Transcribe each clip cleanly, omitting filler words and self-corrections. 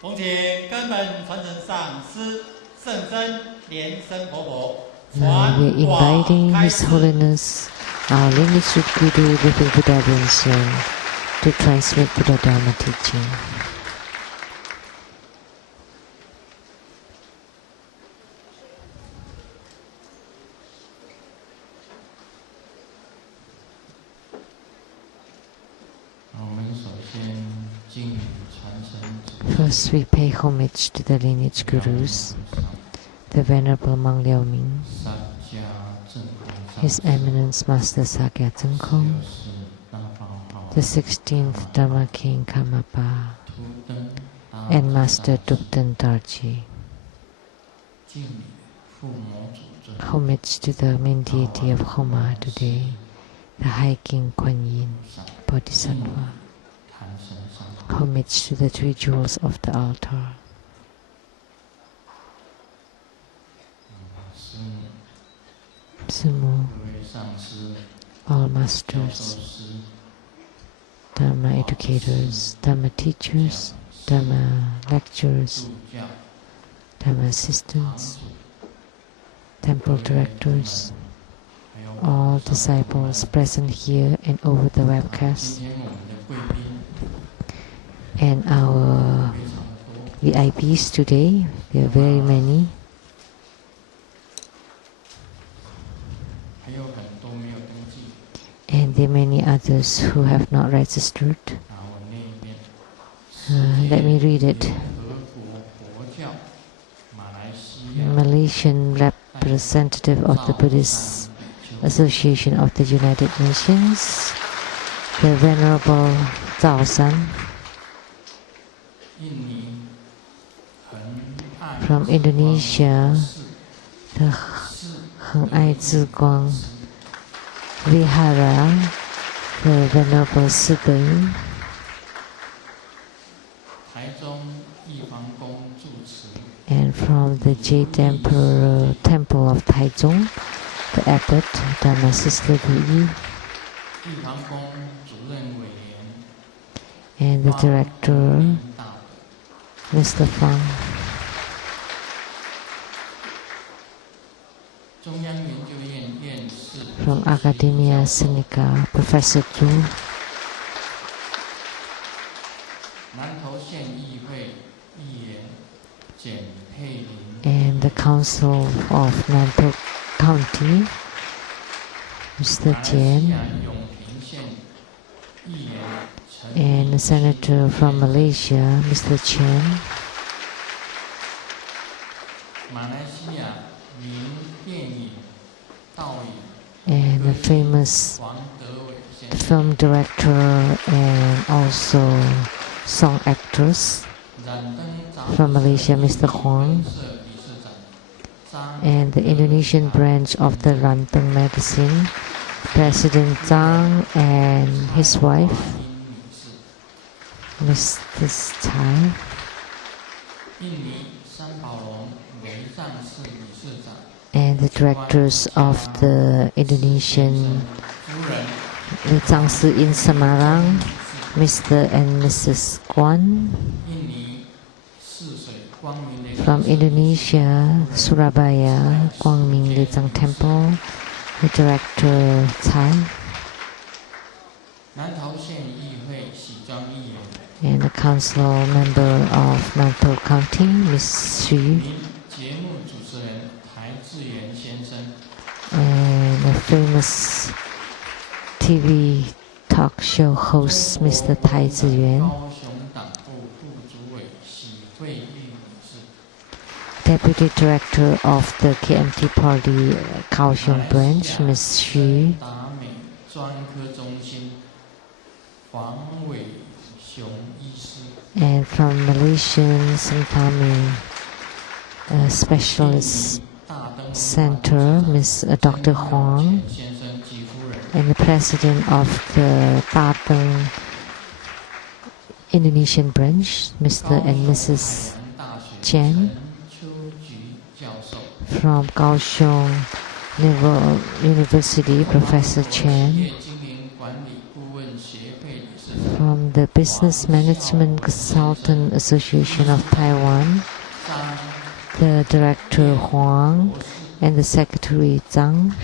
恭请根本传承上师圣真莲生活佛 Now we are inviting His Holiness, our lineage Guru, the Buddha Vajrayana, to transmit Buddha Dharma teaching. 我们首先敬礼传承祖。 First, we pay homage to the lineage Gurus, the Venerable Mang Liao Ming, His Eminence Master Sakya Tsang, the 16th Dharma King Karmapa, and Master Dukten Darji. Homage to the main deity of Homa today, the High King Kuan Yin, Bodhisattva. Homage to the three jewels of the altar. Sumo, all masters, Dharma educators, Dharma teachers, Dharma lecturers, Dharma assistants, temple directors, all disciples present here and over the webcast, and our VIPs today. There are very many. And there are many others who have not registered. Let me read it. Malaysian representative of the Buddhist Association of the United Nations, the Venerable Tsang. From Indonesia, the Heng Ai Zhi Guang Vihara, the Venerable Sigeng. And from the Jade Emperor Temple of Taichung, the Abbot Dharma Sister Gui, and the Director Mr. Fang. From Academia Sinica, Professor Zhu. And the Council of Nantou County, Mr. Jian. And the Senator from Malaysia, Mr. Chen. And the famous film director and also song actress from Malaysia, Mr. Huang. And the Indonesian branch of the Ranteng magazine, President Tsang and his wife, Mr. Tsai. And the directors of the Indonesian Zhangsi in Semarang, Mr. and Mrs. Guan. From Indonesia, Surabaya, Guangming Lizang Temple, the director Tsai. And the council member of Nantou County, Ms. Xu. And a famous TV talk show host, Mr. Tai Ziyuan. Deputy Director of the KMT Party Kaohsiung branch, Ms. Xu. And from Malaysian Sentami Specialist Center, Ms. Dr. Huang. And the President of the Dateng Indonesian branch, Mr. and Mrs. Chen. From Kaohsiung University, Professor Chen. From and the Business Management Consultant Association of Taiwan, the Director Huang, and the Secretary Tsang.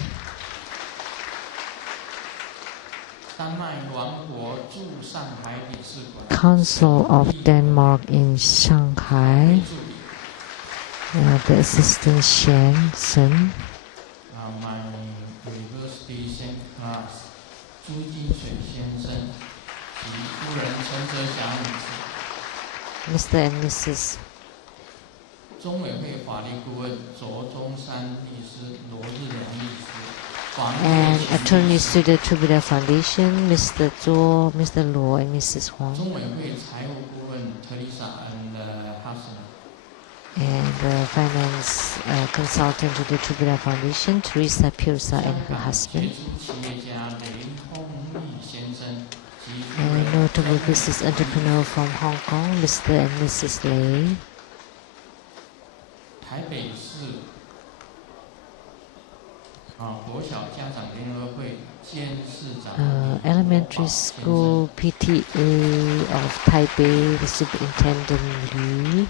Council of Denmark in Shanghai, the Assistant Sheng-yen. My University St. Class, Mr. and Mrs. And attorneys to the True Buddha Foundation, Mr. Zhuo, Mr. Luo, and Mrs. Huang. And the finance consultant to the True Buddha Foundation, Teresa Pirsa and her husband. And notable business entrepreneur from Hong Kong, Mr. and Mrs. Lei. Elementary School PTA of Taipei, the Superintendent Liu.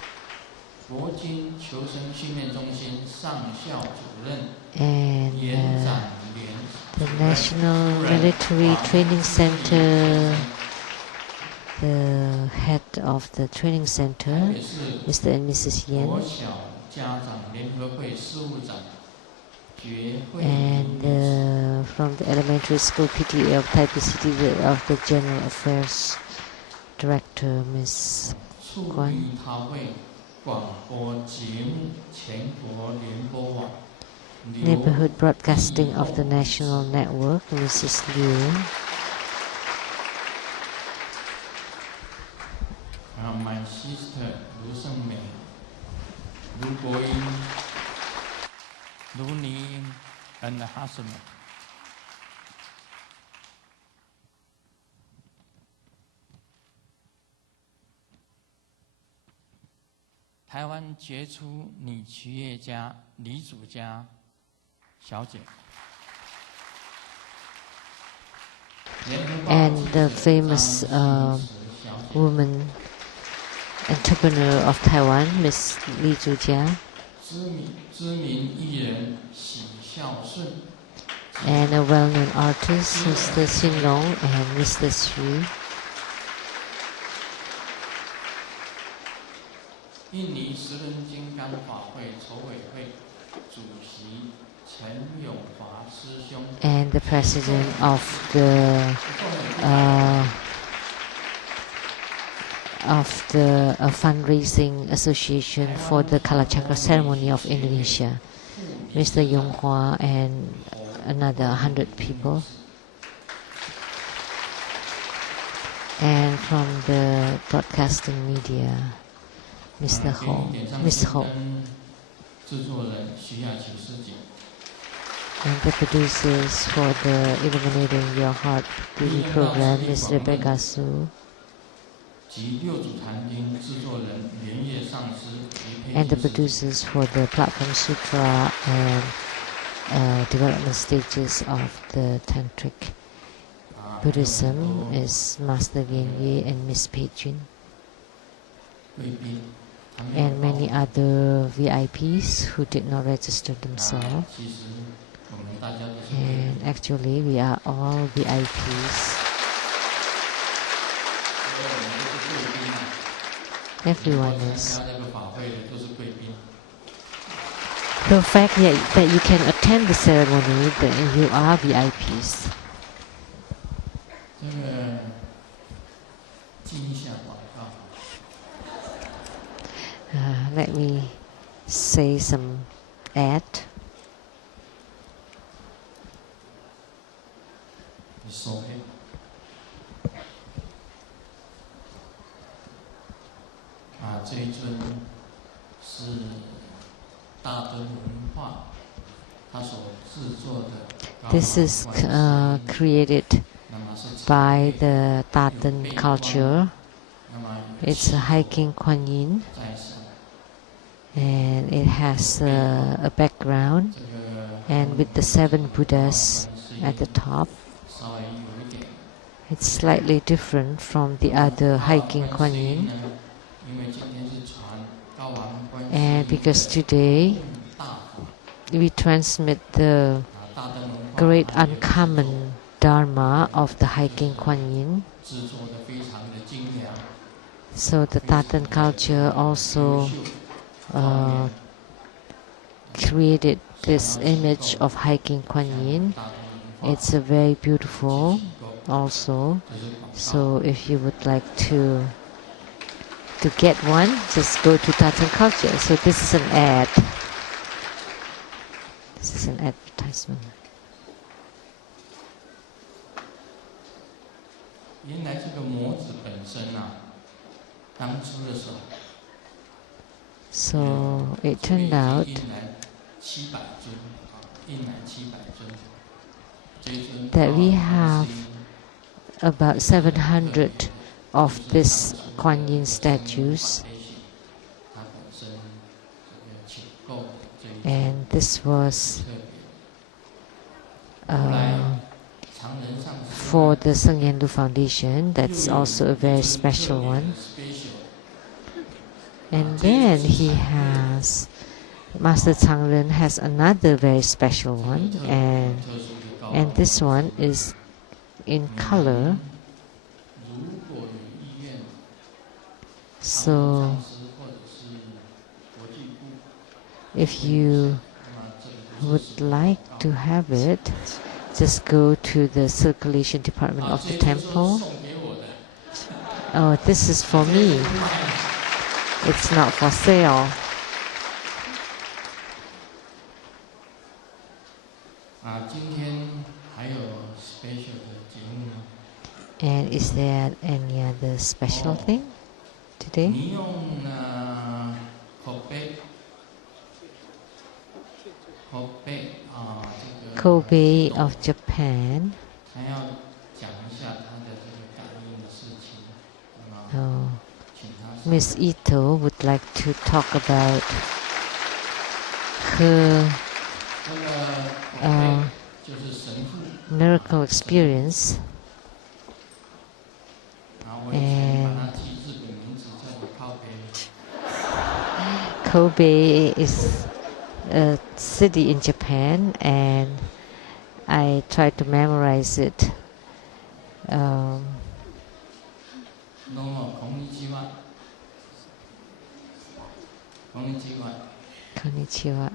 And the National Military Training Center, the head of the training center, Mr. and Mrs. Yen. And from the Elementary School PTA of Taipei City, of the General Affairs Director, Ms. Guan. Neighborhood Broadcasting of the National Network, Mrs. Lian. My sister, Lu Sheng-yen, Lu Guoyin, Lu Lian, and the husband. Taiwan 杰出女企业家李祖嘉小姐。 And the famous woman entrepreneur of Taiwan, Miss Li Zujia. And a well-known artist, Mr. Xin Long and Mr. Xu. 印尼十轮金刚法会筹委会主席陈永华师兄 and the president of the fundraising association for the Kalachakra ceremony of Indonesia, Mr. Yonghua and another 100 people. And from the broadcasting media, Mr. Ho, Miss Ho. And the producers for the Illuminating Your Heart TV program, Ms. Rebecca Su. And the producers for the Platform Sutra and development stages of the Tantric Buddhism is Master Lian and Miss Peijun. And many other VIPs who did not register themselves. And actually we are all VIPs. Everyone is. The fact that you can attend the ceremony, then you are VIPs. Let me say some ad. This is created by the Taten culture. It's a hiking Kuan Yin, and it has a background, and with the 7 Buddhas at the top. It's slightly different from the other hiking Kuan Yin. And because today we transmit the great uncommon Dharma of the hiking Kuan Yin, so the Tatan culture also created this image of hiking Kuan Yin. It's a very beautiful also. So if you would like to get one, just go to Tatan culture. So this is an ad. This is an advertisement. 原来这个模子本身啊，当初的时候 So it turned out that we have about 700 of these Kuan Yin statues, and this was for the Sheng-yen Foundation. That's also a very special one. And then Master Tsang has another very special one, and this one is in color. So if you would like to have it, just go to the circulation department of the temple. Oh, this is for me. It's not for sale. And is there any other special thing today? Kobe of Japan. Oh, Miss Ito would like to talk about her miracle experience. And Kobe is a city in Japan, and I tried to memorize it. Konnichiwa.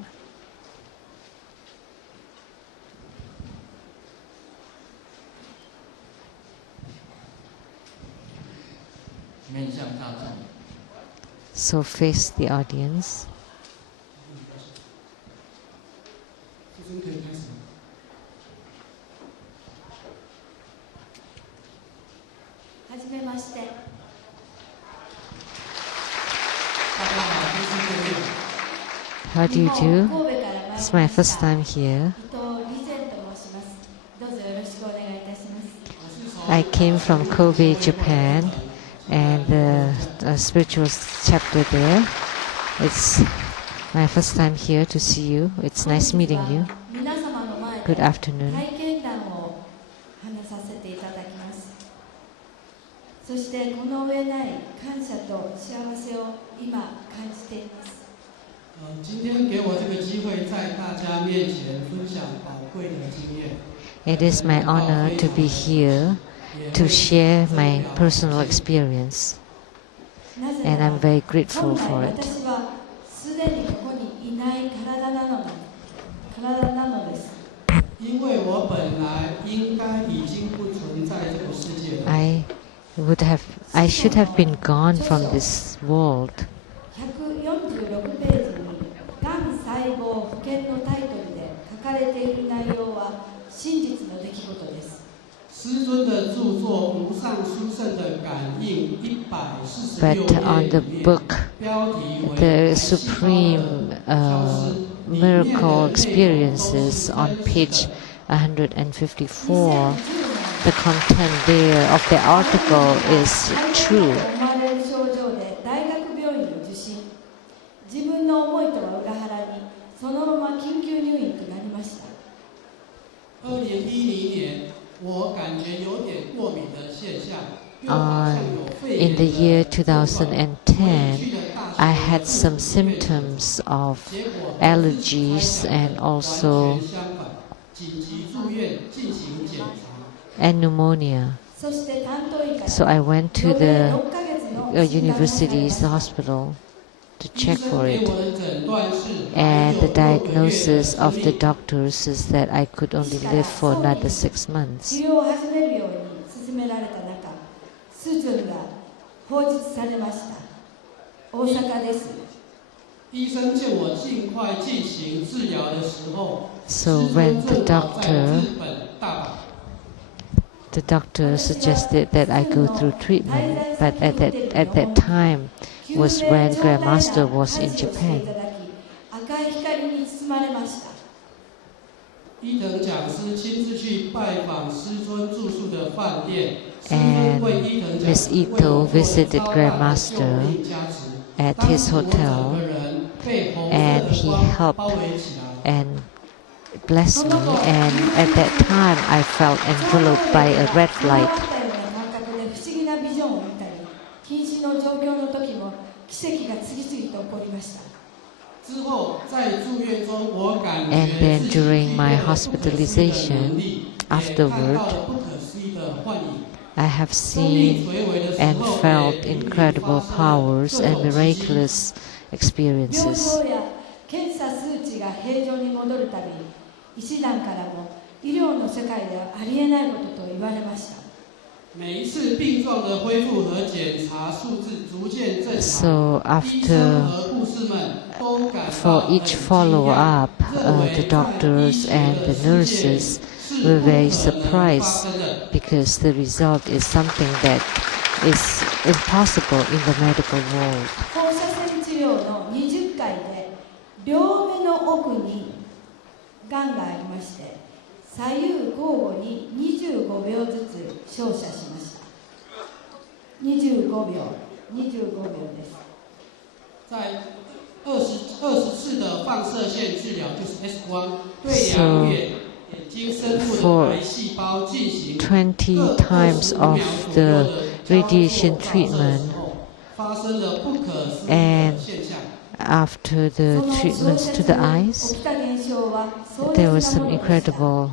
So face the audience. How do you do? It's my first time here. I came from Kobe, Japan, and the spiritual chapter there. It's my first time here to see you. It's nice meeting you. Good afternoon. It is my honor to be here to share my personal experience, and I'm very grateful for it. I should have been gone from this world. But on the book, the Supreme Miracle Experiences, on page 154, the content there of the article is true. 我感觉有点过敏的现象，又好像有肺 In 炎 the year 的症状。 2010, I had some symptoms of allergies and also 紧急住院进行检查。 and pneumonia. So I went to the university's hospital to check for it. And the diagnosis of the doctors is that I could only live for another 6 months. 治療を始めるように勧められた中、スジュンが放出されました。大阪です。医生见我尽快进行治疗的时候， So when the 在 doctor 日本大阪。 The doctor suggested that I go through treatment, but at that time was when Grandmaster was in Japan. 赤い光に包まれました。伊藤讲师亲自去拜访师尊住宿的饭店，师 And 尊为伊藤讲 Miss 师为 Ito 我 visited 招待救 Grandmaster 命加持。 at 当 his 时我整 hotel 个人被红 and 色 he 的光 helped 包围起来。 and blessed me, and at that time I felt enveloped by a red light. 不思議なビジョンを見たり、瀕死の状況の時も奇跡が次々と起こりました。 之后在住院中，我感 And 觉 then 自己 during 具 my 备了不可思议的能 hospitalization, 力，也看到 afterward, 了不可思议的幻影。 I have 生命 seen 垂危的时 and 候， felt 也频频 incredible 发生了 powers 各 and 种奇迹。 miraculous 病 experiences. 棟や検査数値が平常に戻るたび、医師団からも医療の世界ではありえないことと言われました。 每一次病状的恢复和检查数字逐渐正常， So 医生 after 和护士们都感 for 到很 each 惊 follow 讶， up, 认为 the 在医 doctors 学 and 的 the 世界里 nurses 是 were 不 very 可能发 surprised 生的。 because the result is something that is impossible in the medical world. 放射線治療の20回で両目の奥にがんがありまして、左右交互に25秒ずつ照射しました。25秒です。在20次的放射线治疗，就是 X 光，对两眼睛深部的白细胞进行各20 times 25 of 秒左右 the 的交 radiation 错放射的时 treatment 候，发生了不可思议 and 的现象。 after the その treatments 小 to 説 the に eyes, 起きた現象は壮 there 絶 was な some ものでした。 incredible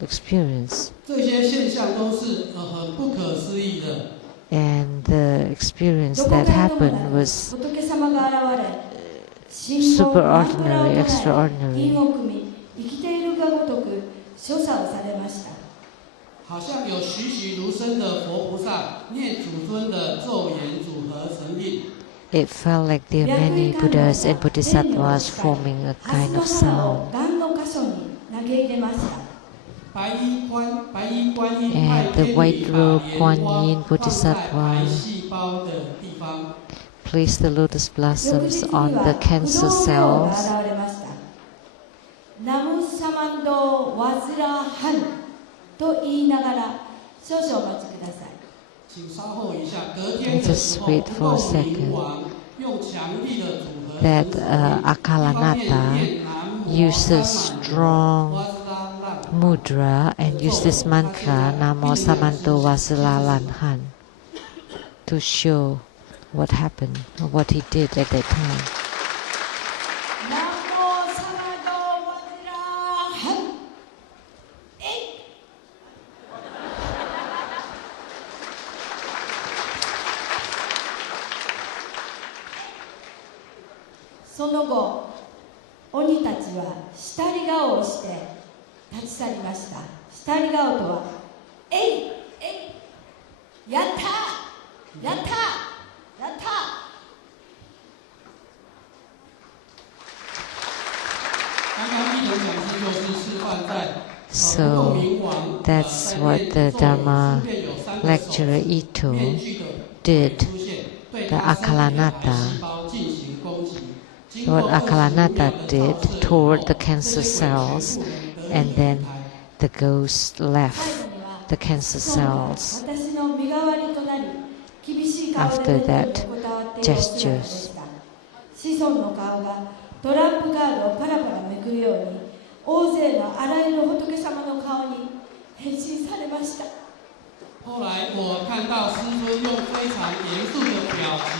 experience. 这些现象都是很不可思议的。 And the experience どこか that らの happened was 仏様が現れ、信仰 superordinary, 品 extraordinary. を組み、生きているがごとく所作をされました。好像有栩栩如生的佛菩薩念祖尊的咒言組合成印。 It felt like there are many Buddhas and Bodhisattvas forming a ハ kind スの of 花を sound. がんの箇所に投げ入れました。白衣观音 And 派 the 天 white 女把 robe 莲 Kuan 花 Yin 放在 Bodhisattva 癌细胞的地方。 placed the lotus 翌 blossoms 日に on は the 不 cancer 動明王が cells. 現れました。ナムサマンドワズラハンと言いながら少々お待ちください。请稍后一下，隔天的 Just 时候， wait 不 for a 动明 second. 王用强力的组合 That 成手印，一方面 Akalanata 念南无 uses 三满 strong 多瓦斯拉浪 mudra and use this mantra Namo Samanto Vasilalanhan to show what happened or what he did at that time. ナモサマドワズラハン。その後、鬼たちは下り顔をして立ち去りました。下り顔とは、えいえい、やったーやったーやったー。刚刚一等讲师就是示范在 So that's what the Dharma lecturer Ito did. The Akalanata, what Akalanata did toward the cancer cells, and then the ghost left the cancer cells. 私の身代わりとなり、厳しい顔で After 目 that に横たわっているお姿でした。子孫の顔がトランプカードをパラパラめくるように、大勢のあらゆる仏様の顔に返信されました。后来我看到师尊用非常严肃的表情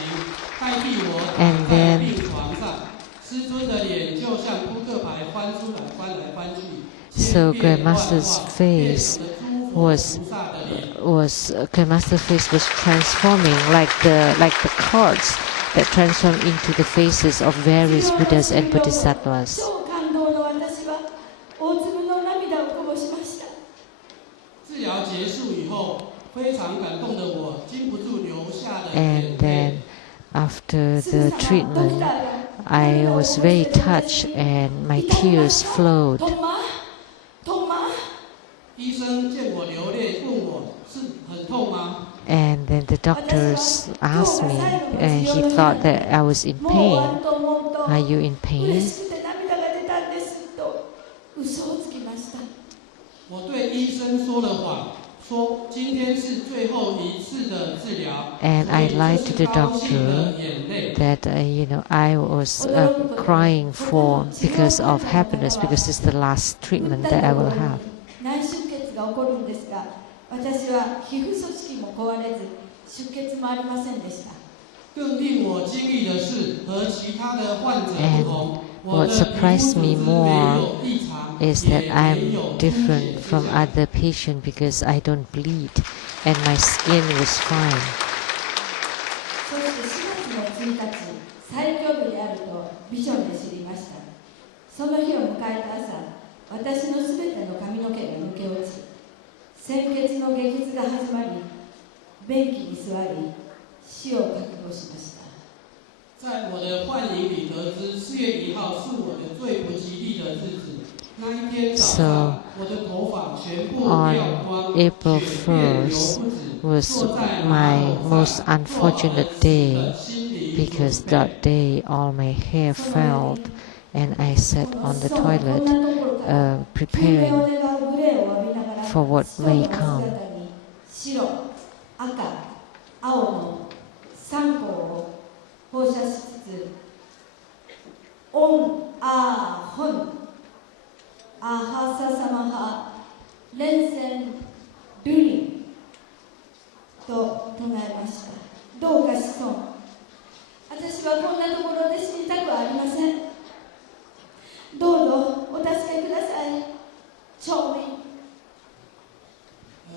代替我躺在病床上，师尊的脸就像扑克牌翻出来翻来翻去。So Grandmaster's face was transforming like the cards that transform into the faces of various Buddhas and Bodhisattvas. 超感動の私は大粒の涙をこぼしました。治療结束以后，非常感动的我禁不住流下了 And 眼 then 泪。 after the treatment, I was very touched and my tears flowed. 痛吗？医生见我流泪，问我是很痛吗？ And then the doctors asked me, and he thought that I was in もう終わ pain. ると思うと Are you in 嬉 pain? しくて涙が出たんですと嘘をつきました。我对医生说了谎，说今天是最后一次的治疗， And I 所以 lied 这 to 是 the 高兴的 doctor 眼泪。 that I was crying because of happiness, because it's the last treatment that I will have. 内出血が起こるんですが、私は皮膚組織も壊れず出血もありませんでした。更令我惊异的是，和其他的患者不同，我 What 的皮肤 surprised 组 me 织没 more 有异常， is 也 that 没 I'm 有出血 different from 现象。 other patients because I don't bleed and my skin was fine. そして4月の1日、最強日であるとビジョンで知りました。その日を迎えた朝、私のすべての髪の毛が抜け落ち、鮮血の激痛が始まり、便器に座り、死を覚悟しました。在我的幻影里得知4月1号是我的最不吉利的日子。那一天早上，我的头发全部掉光， April 血便流 1st 不止， was 坐在 my 马桶 most 上，做好了 unfortunate 死 day 的心理准 because 备。 that day all my hair fell and I sat on the toilet preparing for what may come. 白、赤、青の3光を放射しつつ、オン・アー・ホン、アハササマハ、レンセン・ルリンと唱えました。どうか子孫、私はこんなところで死にたくはありません。どうぞお助けください。救命。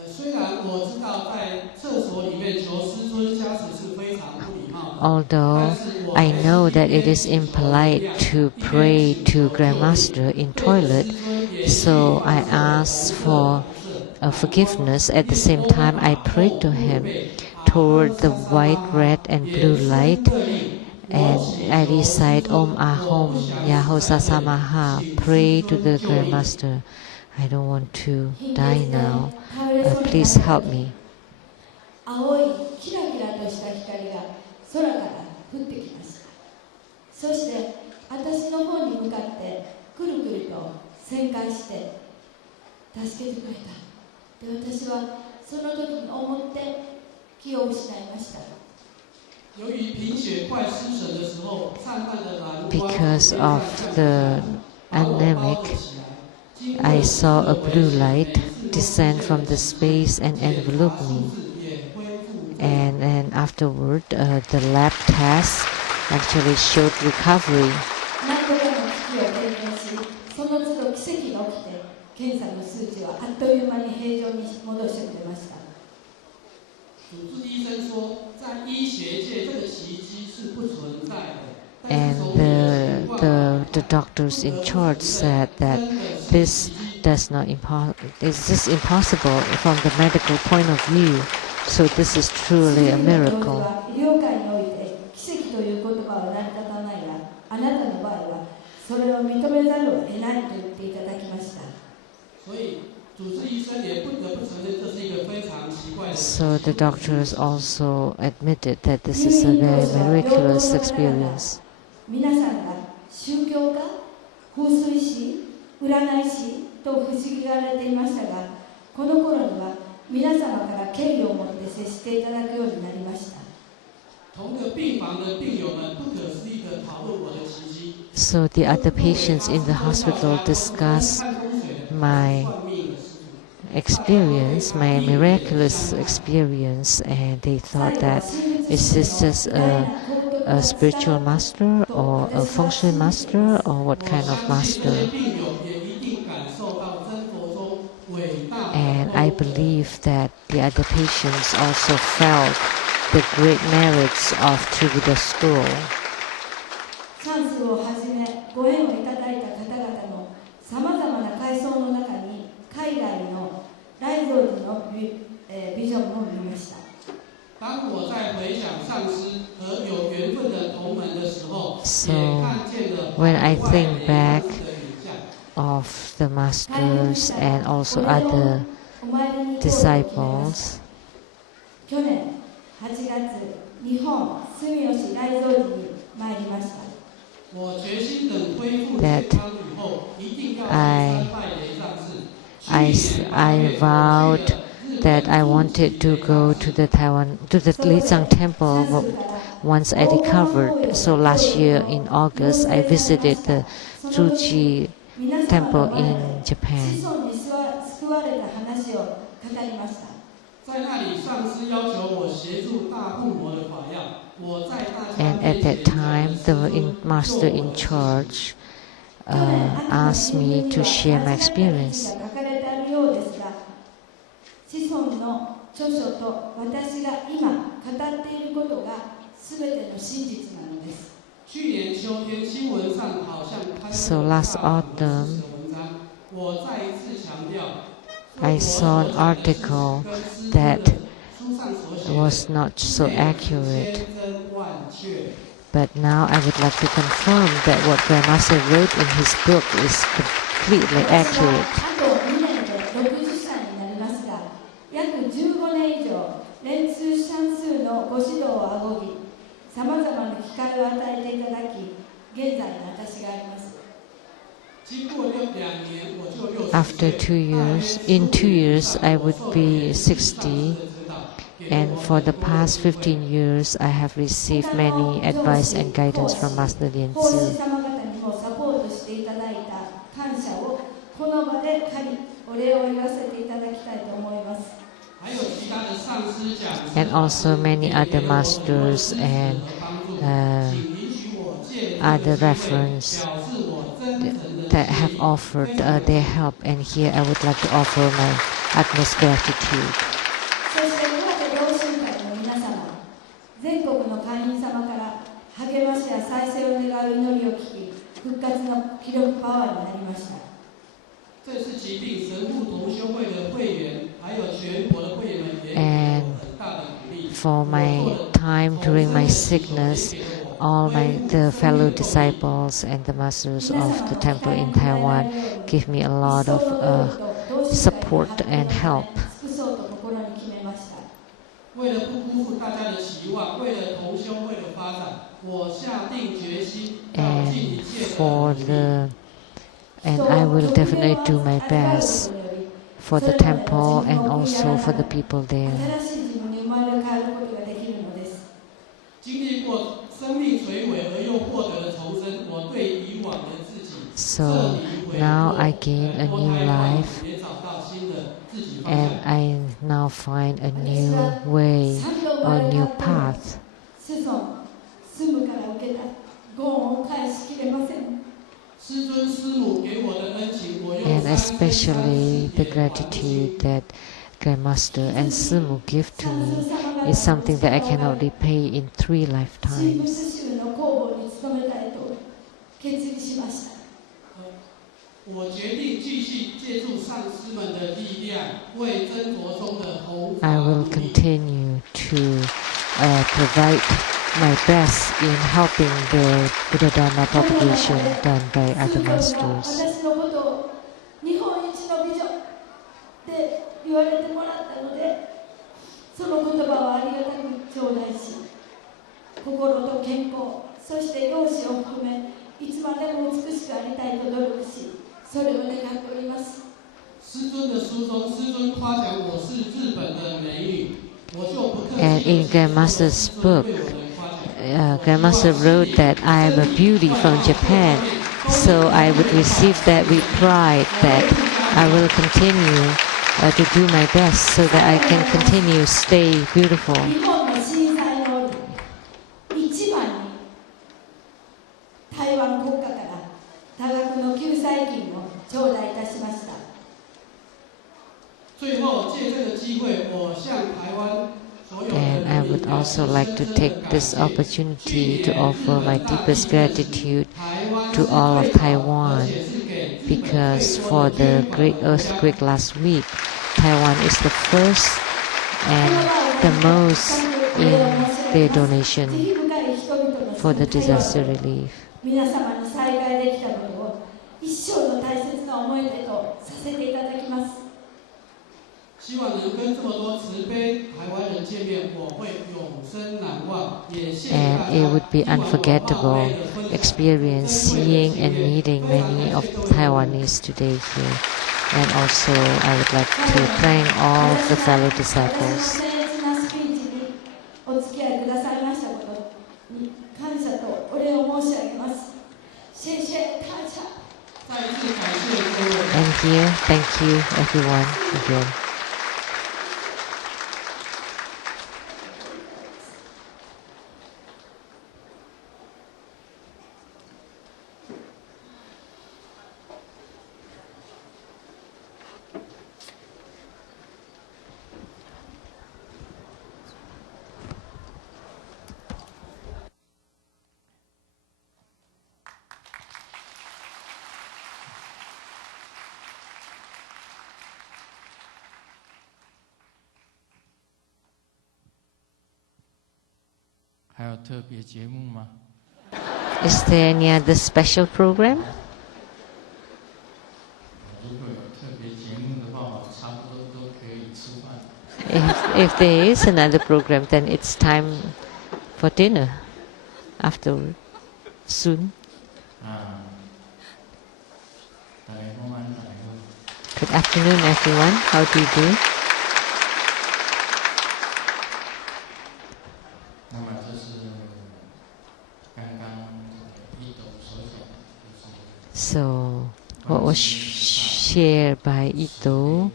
虽然我知道在厕所里面求师尊加持是非常不礼貌的， Although I know that it is impolite to pray to Grandmaster in toilet, so I asked for forgiveness. At the same time, I prayed to him toward the white, red, and blue light, and I recite Om Ahom Yahosasamaha, pray to the Grandmaster. I don't want to die now. Please help me. 青いキラキラとした光が空から降ってきました。そして私の方に向かってくるくると旋回して助けてくれた。で、私はその時に思って気を失いました。由于贫血快失神的时候，灿烂的蓝光 Because of the anemic, I saw a blue light descend from the space and envelop me. And then afterward, the lab tests actually showed recovery. 何度かの危機を経験し、その都度奇跡が起きて、検査の数値はあっという間に平常に戻してくれました。主治医生说，在医学界这个奇迹是不存在的。 And the doctors in charge said that this is just impossible from the medical point of view. So this is truly a miracle. 医療界において奇跡という言葉は成り立たないが、あなたの場合はそれを認めざるを得ないと言っていただきました。所以主治医生也不得不承认，这是一个非常奇怪的。 So the doctors also admitted that this is a very miraculous experience. 皆さんが宗教家、風水師、占い師と不思議がられていましたが、この頃には皆様から敬意を持って接していただくようになりました。同个病房的病友们不可思议地讨论我的奇迹。 So the other patients in the hospital discussed my experience, my miraculous experience, and they thought that is this just a spiritual master or a function master or what kind of master? And I believe that the other patients also felt the great merits of True Buddha School. チャンスをはじめご縁をいただいた方々のさまざまな階層の中に海外の来蔵寺のビジョンも見ました。当我在回想上师和有缘分的同门的时候， So 也看见了 when I think back 的影像。 of the masters and also other disciples, 去年8月、日本住吉来蔵寺に参りました。我决心等恢复健康以后，一定要去参拜莲上师。 I vowed that I wanted to go to the Lian temple once I recovered. So last year in August, I visited the Tsuji temple in Japan. 在那里，上师要求我协助大护摩的法要。我在大家 And at that time, the master in charge asked me to share my experience. 子孫の著書と私が今語っていることが全ての真実なのです。 去年秋天新闻上好像刊 So 登 last 了大护摩 autumn, 的文章，我再一次强调。 I saw an article that was not so accurate. But now I would like to confirm that what Grandmaster wrote in his book is completely accurate. あと2年で60歳になりますが、約15年以上、蓮通算数のご指導を仰ぎ、さまざまな機会を与えていただき、現在の私があります。 After 2 years, in 2 years, I would be 60. And for the past 15 years, I have received many advice and guidance from Master Lian. 講師様方にもサポートしていただいた感謝をこの場で借り、お礼を言わせていただきたいと思います。 And also many other masters and other reference that have offered their help, and here I would like to offer my utmost gratitude. そして岩手同心会の皆様、全国の会員様から励ましや再生を願う祈りを聞き、復活の記録パワーになりました。 这次疾病神父同修会的会员，还有全国的会员们也给 And 我很大的鼓励。 for my time during my sickness, all the fellow disciples and the masters of the temple in Taiwan give me a lot of support and help. 为了不辜负大家的期望，为了同修会的发展，我下定决心要尽一切 And I will definitely do my best for the temple and also for the people there. 经历过生命垂危而又获得了重生，我对以往的自己 So now I gain a new life, 也找到新的自己方 and 向。 I now find a new way or a new path. 子孫、住むから受けたご恩を返しきれません。 师尊师母给我的恩情，我用 And 3世 especially the 来还 gratitude that Grandmaster and Simu give to me is something that I cannot repay in 3 神 lifetimes. 仏宗の公募に努めたいと決意しました。 我决定继续借助上师们的力量，为真佛宗的弘法 I will 努力。 continue to provide my best in helping the Buddha Dharma propagation done by other 通常が masters. 私のことを日本一の美女って言われてもらったので、その言葉をありがたく頂戴し、心と健康、そして容姿を含め、いつまでも美しくありたいと努力し、それを願っております。 师尊的书中，师尊夸奖我是日本的美女，我就不客 And 气 in 地 Grandmaster's 师 book, 尊对我的夸奖。 Grandmaster wrote that I am a beauty from Japan, so I would receive that with pride that I will continue to do my best so that I can continue stay beautiful. 日本の震災により一番に台湾国家から多額の救済金を頂戴いたしました。最后借这个机会，我向台湾所有的 And I would also like to take this opportunity to offer my deepest gratitude to all of Taiwan, because for the great earthquake last week, Taiwan is the first and the most in their donation for the disaster relief. 皆様に再会できたことを一生の大切な思い出とさせていただきます。希望能跟这么多慈悲台湾人见面，我会永生难忘。也谢谢大 And it 家。 would be unforgettable experience seeing and meeting many of Taiwanese today here. And also I would like to thank all the fellow 私の disciples. 僭越なスピーチにお付き合いくださいましたことに感謝とお礼を申し上げます。谢谢大家。再一次感谢各位。 And here, thank you everyone again. Is there any other special program? If there is another program, then it's time for dinner afterward, soon. Good afternoon, everyone. How do you do? So, what was shared by Ito,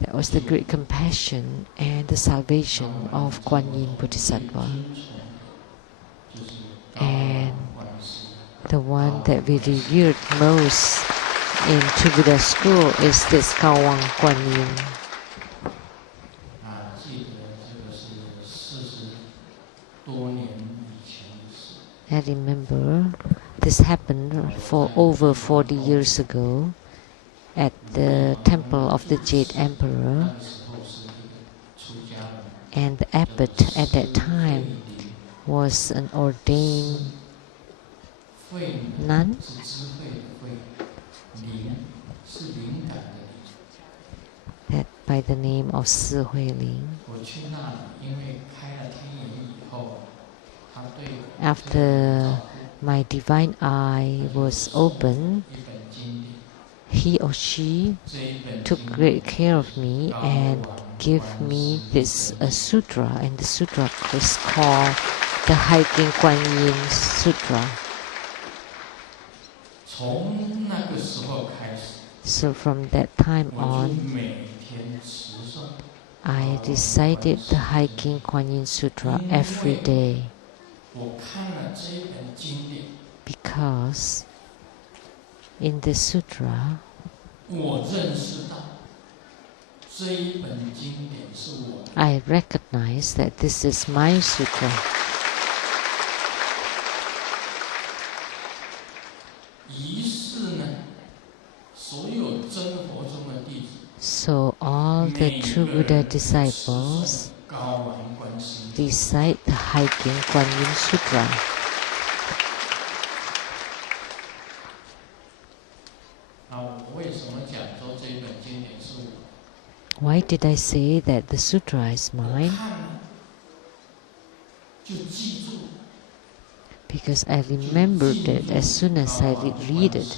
that was the great compassion and the salvation of Kuan Yin Bodhisattva. And the one that we revered most in True Buddha school is this Kawang Kuan Yin. I remember this happened for over 40 years ago at the temple of the Jade Emperor, and the abbot at that time was an ordained nun, that by the name of Si Huiling. After my divine eye was opened, he or she took great care of me and gave me this sutra, and the sutra is called the Hiking Kuan Yin Sutra. So from that time on, I recited the Hiking Kuan Yin Sutra every day, because in this sutra, I recognize that this is my sutra. So all the True Buddha disciples recite the Hiking Kuan Yin Sutra. Why did I say that the sutra is mine? Because I remembered it as soon as I read it,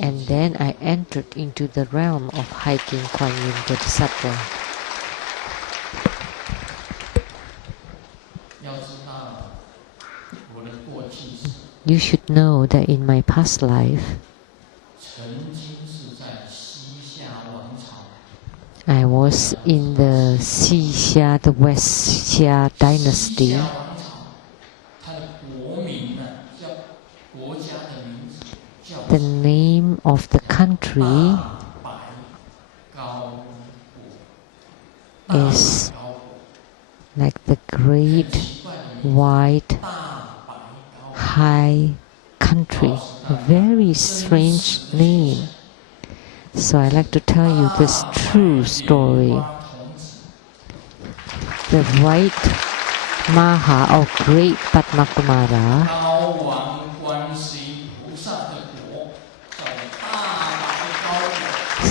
and then I entered into the realm of Hiking Kuan Yin Bodhisattva. You should know that in my past life, was in the Xia, the West Xia dynasty. The name of the country is like the Great White High Country. A very strange name. So I like to tell you this true story. The White Maha or Great Padmakumara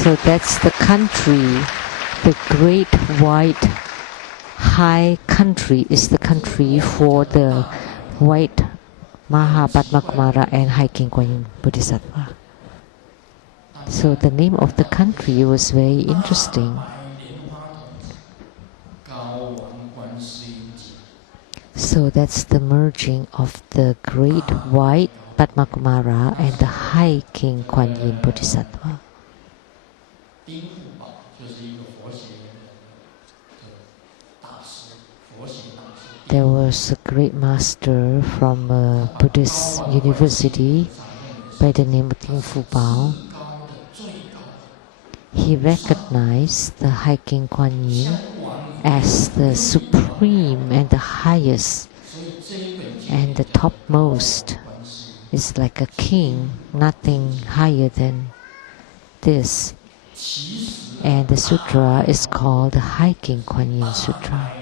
So that's the country. The Great White High Country is the country for the White Maha Padmakumara and High King Kuan Yin Bodhisattva. So the name of the country was very interesting. So that's the merging of the Great White Padmakumara and the High King Kuan Yin Bodhisattva. There was a great master from a Buddhist university by the name of Ding Fu Bao. He recognized the High King Kuan Yin as the supreme and the highest and the topmost. It's like a king, nothing higher than this. And the sutra is called the High King Kuan Yin Sutra.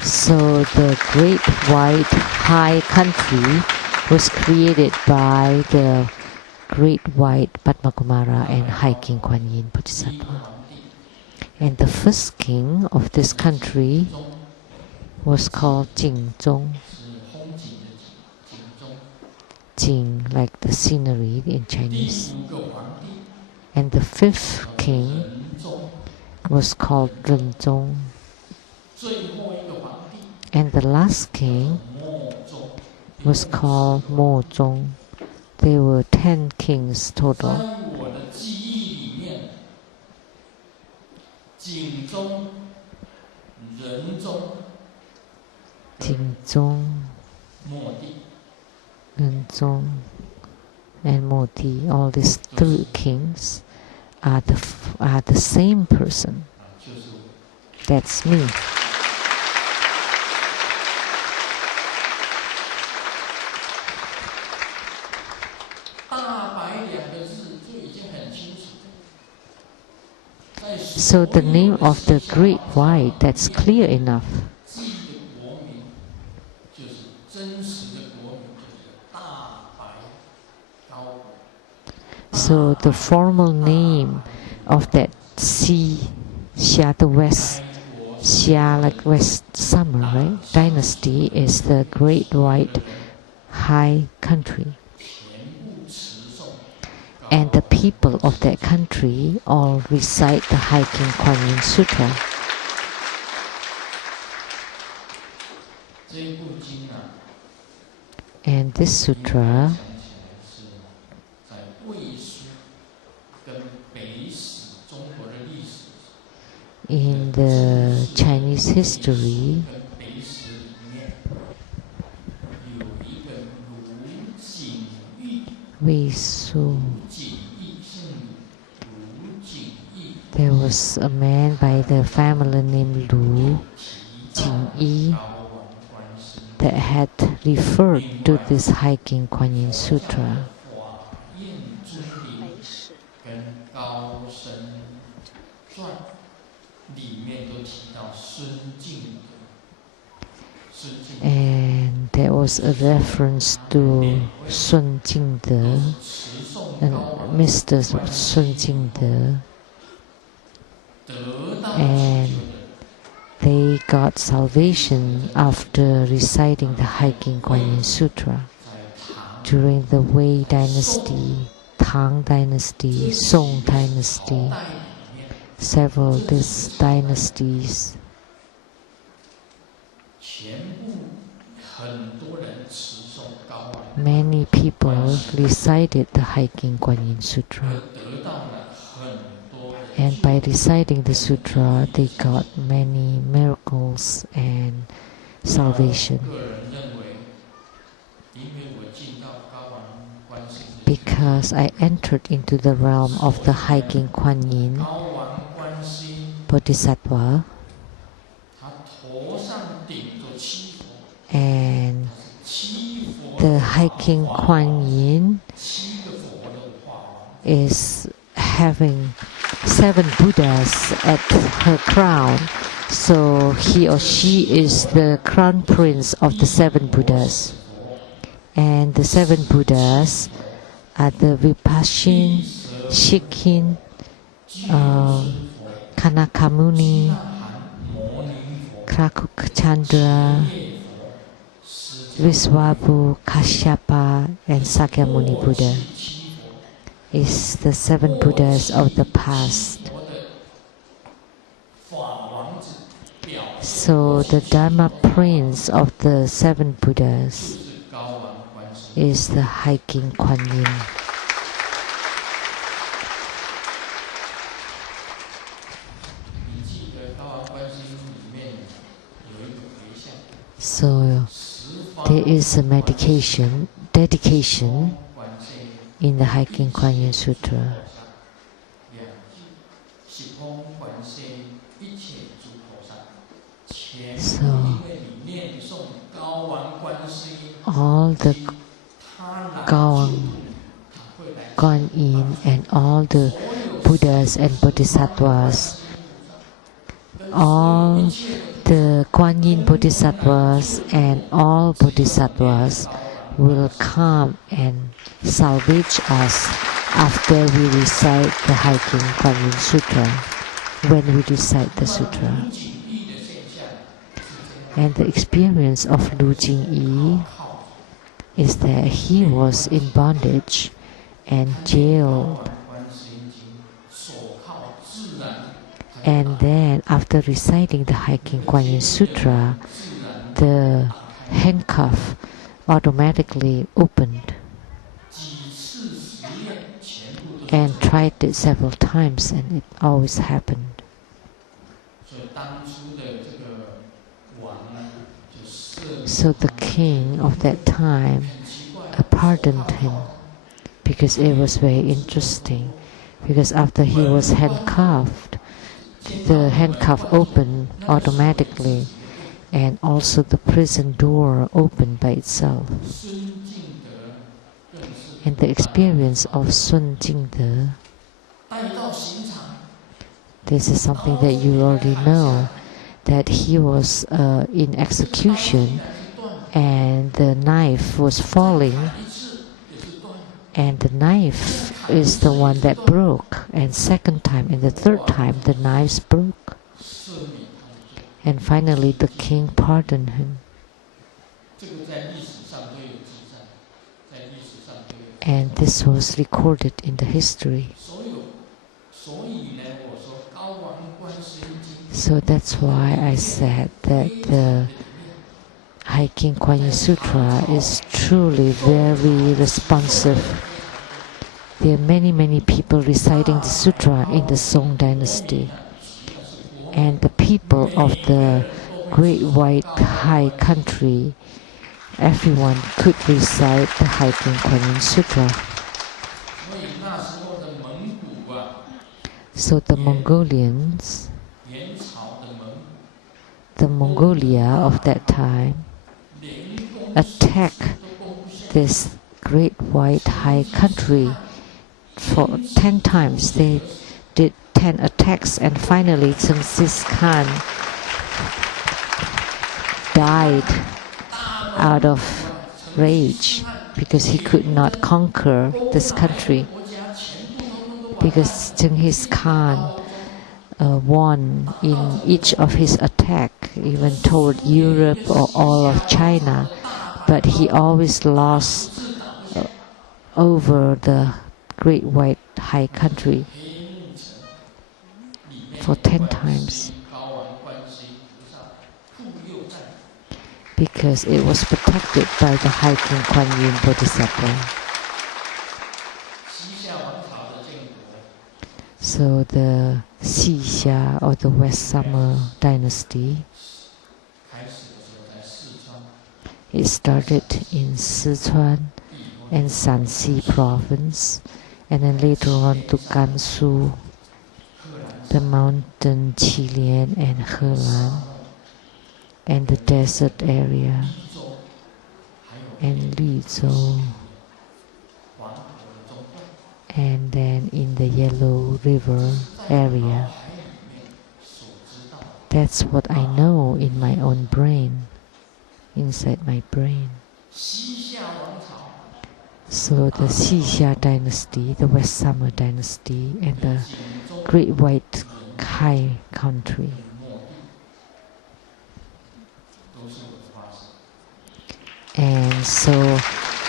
So the Great White High Country was created by the Great White Padmakumara and High King Kuan Yin Bodhisattva. And the first king of this country was called Jingzong. Jing, like the scenery in Chinese. And the fifth king was called Renzong. And the last king was called Mozong. There were 10 kings total. Jingzong, Renzong, and Modi, all these 3 kings are the same person. That's me. So the name of the Great White, that's clear enough. So the formal name of that Xia, the West, Xia like West Summer, right? Dynasty is the Great White High Country. And the people of that country all recite the High King Kuan Yin Sutra. And this sutra in the Chinese history there was a man by the family named Lu Jingyi that had referred to this High King Kuan Yin Sutra. And there was a reference to Sun Jingde and Mr. Sun Jingde, and they got salvation after reciting the High King Kuan Yin Sutra during the Wei Dynasty, Tang Dynasty, Song Dynasty, several these dynasties. many people recited the Hiking Kuan Yin Sutra. And by reciting the sutra, they got many miracles and salvation. Because I entered into the realm of the Hiking Kuan Yin Bodhisattva, and the Hiking Kuan Yin is having 7 Buddhas at her crown, so he or she is the crown prince of the 7 Buddhas. And the 7 Buddhas are the Vipassin, Sheng-yen, Kanakamuni, Krakukchandra, Viswabhu, Kashyapa, and Sakyamuni Buddha. Is the 7 Buddhas of the past. So the Dharma prince of the 7 Buddhas is the Hiking Kuan Yin. So there is a dedication in the Hiking Kuan Yin Sutra. So all the Kuan Yin and all the Buddhas and Bodhisattvas, all the Kuan Yin Bodhisattvas and all Bodhisattvas will come and salvage us after we recite the Hiking Kuan Yin Sutra, when we recite the sutra. And the experience of Lu Jingyi is that he was in bondage and jailed. And then after reciting the Hiking Kuan Yin Sutra, the handcuff automatically opened, and tried it several times, and it always happened. So the king of that time pardoned him, because it was very interesting. Because after he was handcuffed, the handcuff opened automatically, and also the prison door opened by itself. And the experience of Sun Jingde, this is something that you already know, that he was in execution, and the knife was falling, and the knife is the one that broke, and second time and the third time the knives broke, and finally the king pardoned him. And this was recorded in the history. So that's why I said that the Hiking Kuan Yin Sutra is truly very responsive. There are many people reciting the sutra in the Song dynasty. And the people of the Great White High Country, everyone could recite the Hiking Kuan Yin Sutra. So the Mongolians, the Mongolia of that time, attacked this Great White High Country for 10 times. They did 10 attacks, and finally Genghis Khan died out of rage because he could not conquer this country. Because Genghis Khan won in each of his attacks, even toward Europe or all of China, but he always lost over the Great White High Country for 10 times. because it was protected by the High King Kuan Yin Bodhisattva. So the Xixia or the West Summer dynasty, it started in Sichuan and Shanxi province, and then later on to Gansu, the mountain Qilian and Helan, and the desert area, and Lizhou, and then in the Yellow River area. That's what I know in my own brain, inside my brain. So the Xixia dynasty, the West Summer dynasty, and the Great White High Country. And so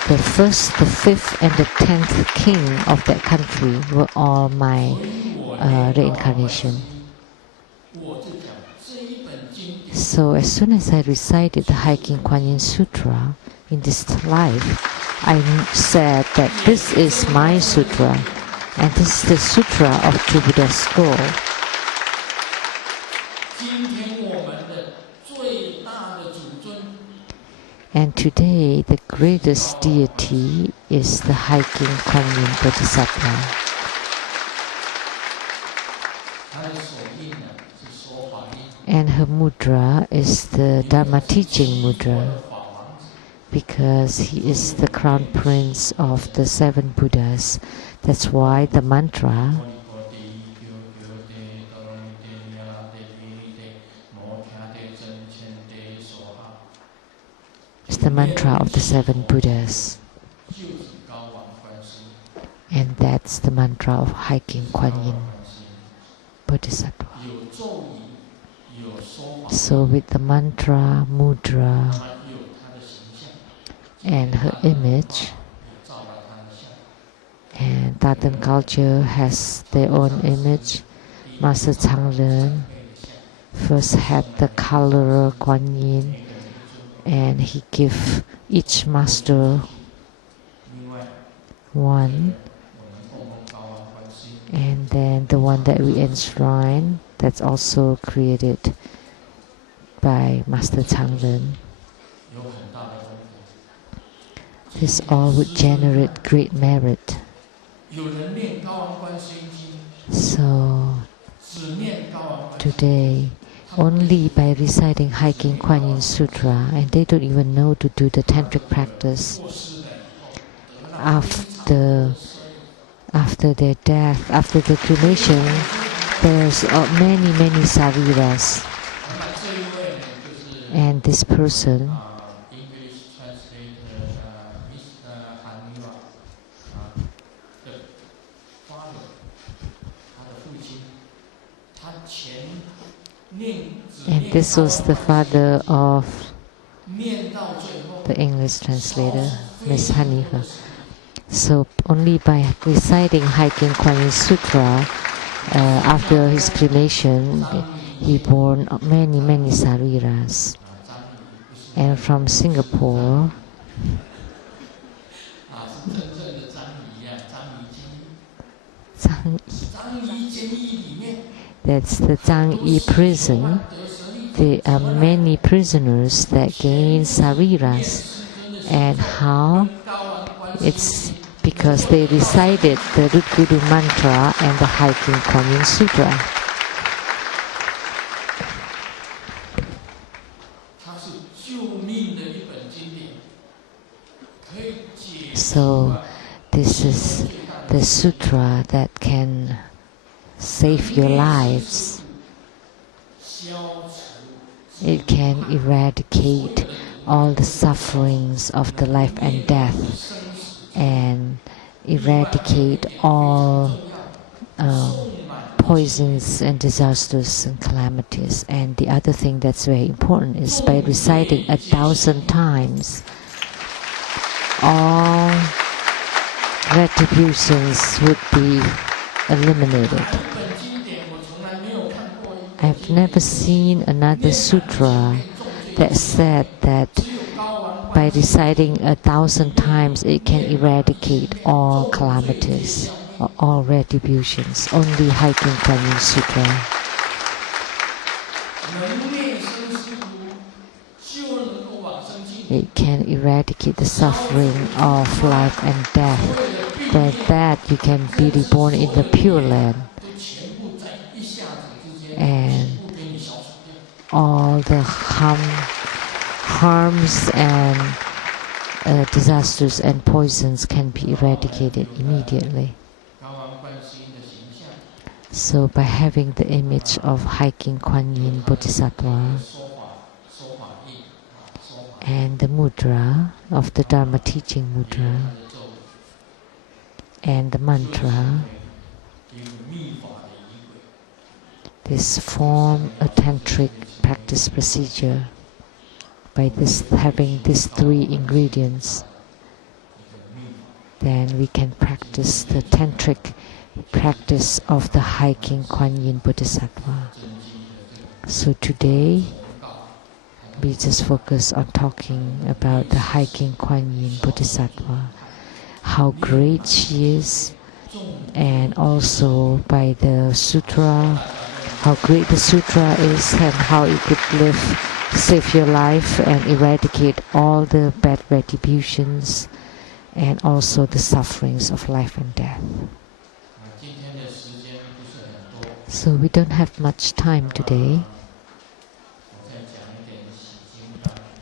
the first, the fifth, and the 10th king of that country were all my reincarnation. So as soon as I recited the High King Kuan Yin Sutra in this life, I said that this is my sutra, and this is the sutra of True Buddha's school. And today, the greatest deity is the High King Kuan Yin Bodhisattva. And her mudra is the Dharma teaching mudra, because he is the crown prince of the 7 Buddhas. That's why the mantra is the mantra of the 7 Buddhas. And that's the mantra of High King Kuan Yin Bodhisattva. So with the mantra, mudra, and her image, and Taoist culture has their own image. Master Tsang first had the color Kuan Yin, and he gave each master one, and then the one that we enshrine, that's also created by Master Tsang. This all would generate great merit. So today, only by reciting High King Kuan Yin Sutra, and they don't even know to do the tantric practice, after their death, after the cremation, there's many sariras. And this person, and this was the father of the English translator, Miss Hanifa. So only by reciting High King Kuan Yin Sutra, after his cremation, he born many sariras. And from Singapore, that's the Tsang prison. There are many prisoners that gain sariras. And how? It's because they recited the Root Guru mantra and the High King Kuan Yin Sutra. So this is the sutra that can save your lives. It can eradicate all the sufferings of the life and death, and eradicate all poisons and disasters and calamities. And the other thing that's very important is by reciting 1,000 times, all retributions would be eliminated. I've never seen another sutra that said that by reciting 1,000 times it can eradicate all calamities, or all retributions. Only Hiking Kuan Yin Sutra. It can eradicate the suffering of life and death. By that you can be reborn in the Pure Land. And all the harms and disasters and poisons can be eradicated immediately. So by having the image of Hiking Kuan Yin Bodhisattva and the mudra of the Dharma teaching mudra and the mantra, this form a tantric practice procedure. By this having these three ingredients, then we can practice the tantric practice of the Hiking Kuan Yin Bodhisattva. So today we just focus on talking about the Hiking Kuan Yin Bodhisattva, how great she is, and also by the sutra, how great the sutra is and how it could save your life and eradicate all the bad retributions and also the sufferings of life and death. So we don't have much time today.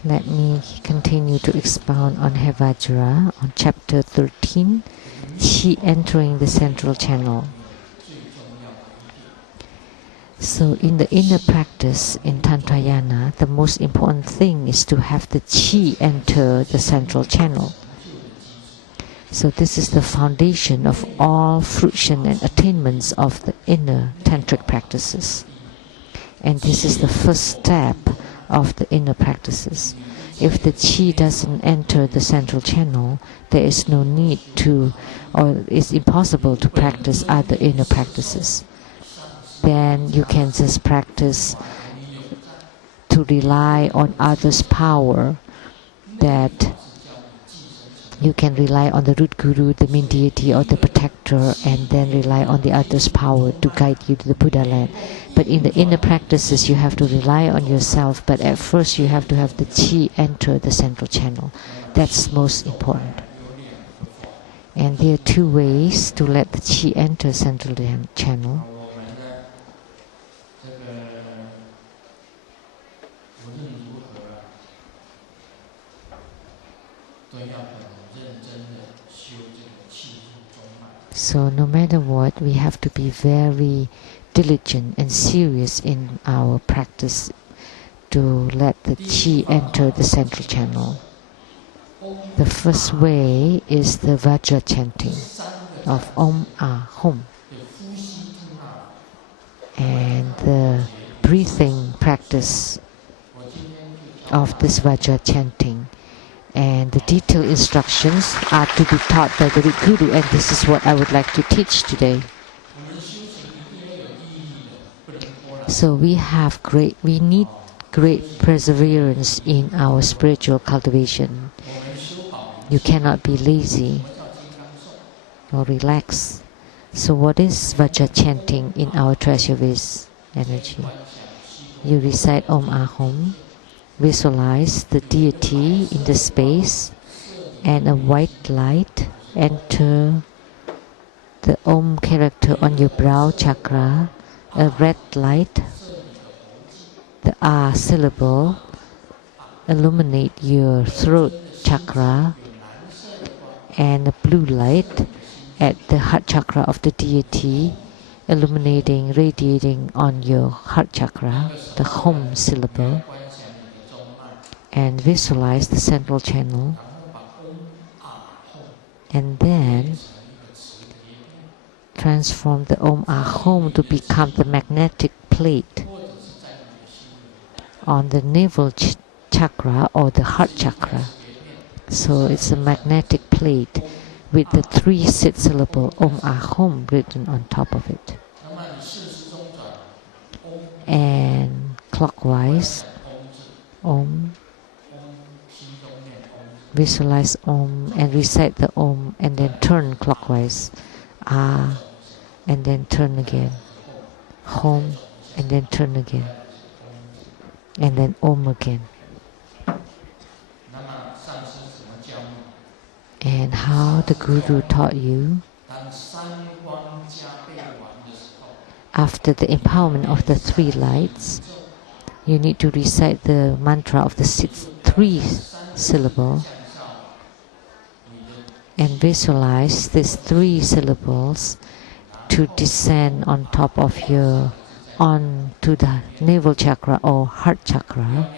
Let me continue to expound on Hevajra on chapter 13, Qi entering the central channel. So in the inner practice in Tantrayana, the most important thing is to have the Qi enter the central channel. So this is the foundation of all fruition and attainments of the inner tantric practices. And this is the first step of the inner practices. If the Qi doesn't enter the central channel, there is no need to, or it's impossible to practice other inner practices. Then you can just practice to rely on others' power, that you can rely on the root guru, the main deity or the protector, and then rely on the other's power to guide you to the Buddha land. But in the inner practices you have to rely on yourself, but at first you have to have the Qi enter the central channel. That's most important. And there are two ways to let the Qi enter central channel. So no matter what, we have to be very diligent and serious in our practice to let the Qi enter the central channel. The first way is the Vajra chanting of Om Ah Hum, and the breathing practice of this Vajra chanting. And the detailed instructions are to be taught by the Guru, and this is what I would like to teach today. So we need great perseverance in our spiritual cultivation. You cannot be lazy or relax. So what is Vajra chanting in our treasure vase energy? You recite Om Ah Hum. Visualize the deity in the space, and a white light enter the Om character on your brow chakra, a red light, the Ah syllable, illuminate your throat chakra, and a blue light at the heart chakra of the deity, illuminating, radiating on your heart chakra, the Hum syllable. And visualize the central channel, and then transform the Om Ah Hum to become the magnetic plate on the navel chakra or the heart chakra. So it's a magnetic plate with the 3 syllable Om Ah Hum written on top of it. And clockwise, Om. Visualize Om and recite the Om and then turn clockwise. Ah, and then turn again. Home and then turn again. And then Om again. And how the Guru taught you, after the empowerment of the three lights, you need to recite the mantra of the three syllables and visualize these three syllables to descend on top of your, onto the navel chakra or heart chakra,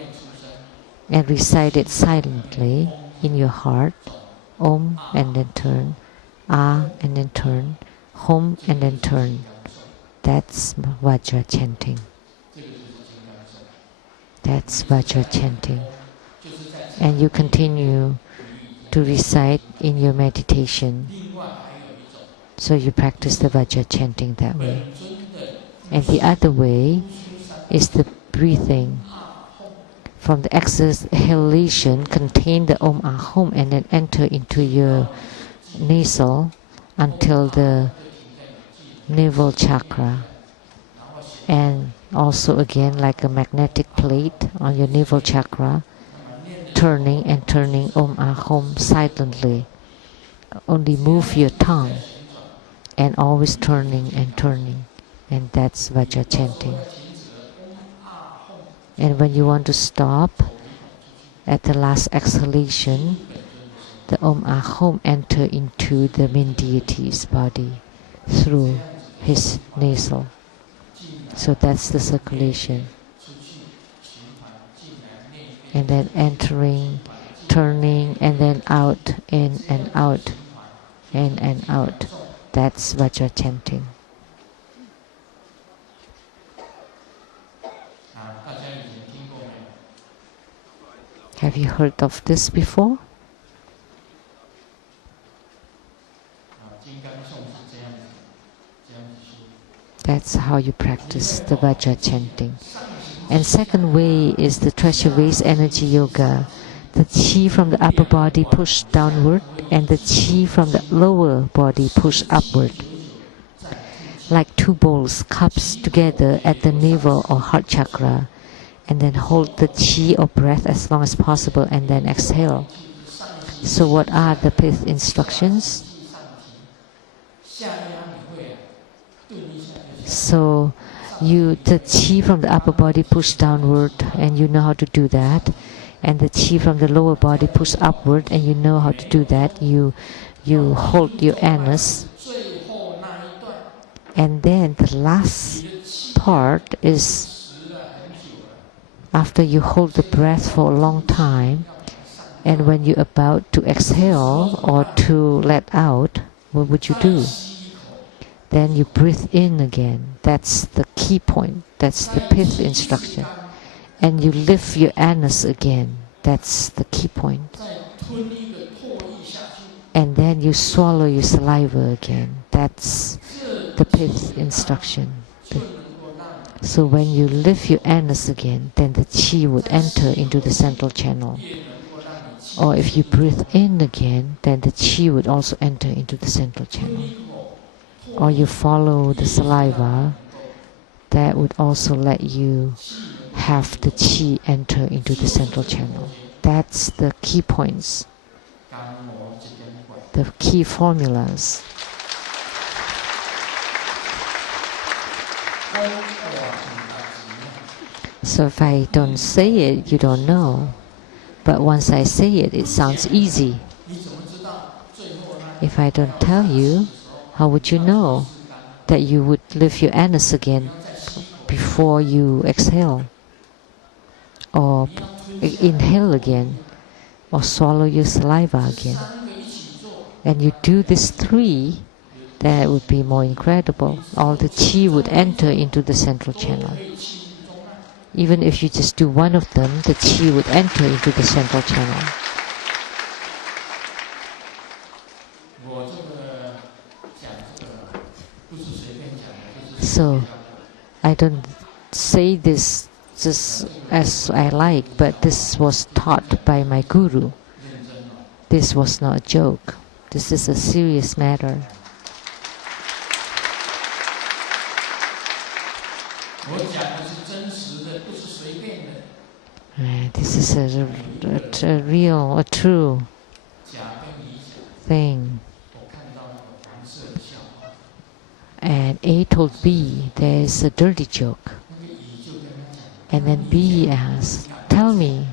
and recite it silently in your heart. Om and then turn, Ah and then turn, Hum and then turn. That's Vajra chanting. That's Vajra chanting. And you continue to recite in your meditation. So you practice the Vajra chanting that way. And the other way is the breathing. From the exhalation, contain the Om Ah Hum and then enter into your nasal until the navel chakra. And also again like a magnetic plate on your navel chakra, turning and turning Om Ah Hum silently. Only move your tongue and always turning and turning. And that's Vajra chanting. And when you want to stop, at the last exhalation, the Om Ah Hum enter into the main deity's body through his nasal. So that's the circulation. And then entering, turning, and then out, in and out, in and out. That's Vajra chanting. Have you heard of this before? That's how you practice the Vajra chanting. And second way is the treasure vase energy yoga. The chi from the upper body push downward and the chi from the lower body push upward. Like two bowls, cups together at the navel or heart chakra. And then hold the chi or breath as long as possible and then exhale. So what are the fifth instructions? So the chi from the upper body push downward and you know how to do that. And the chi from the lower body push upward and you know how to do that. You hold your anus. And then the last part is after you hold the breath for a long time, and when you're about to exhale or to let out, what would you do? Then you breathe in again. That's the key point. That's the fifth instruction. And you lift your anus again. That's the key point. And then you swallow your saliva again. That's the fifth instruction. So when you lift your anus again, then the chi would enter into the central channel. Or if you breathe in again, then the chi would also enter into the central channel. Or you follow the saliva, that would also let you have the chi enter into the central channel. That's the key points, the key formulas. So if I don't say it, you don't know. But once I say it, it sounds easy. If I don't tell you, how would you know that you would lift your anus again before you exhale? Or inhale again? Or swallow your saliva again? And you do these three, then it would be more incredible. All the chi would enter into the central channel. Even if you just do one of them, the chi would enter into the central channel. So, I don't say this just as I like, but this was taught by my guru. This was not a joke. This is a serious matter. This is a real, a true thing. And A told B, there is a dirty joke. And then B asked, tell me.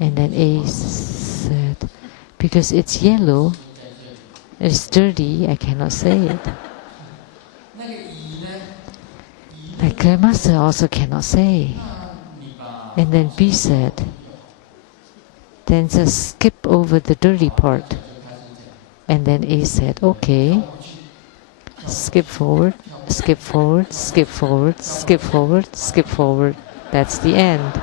And then A said, because it's yellow, it's dirty, I cannot say it. Like Grandmaster also cannot say. And then B said, then just skip over the dirty part. And then A said, okay, skip forward, skip forward, skip forward, skip forward, skip forward. That's the end.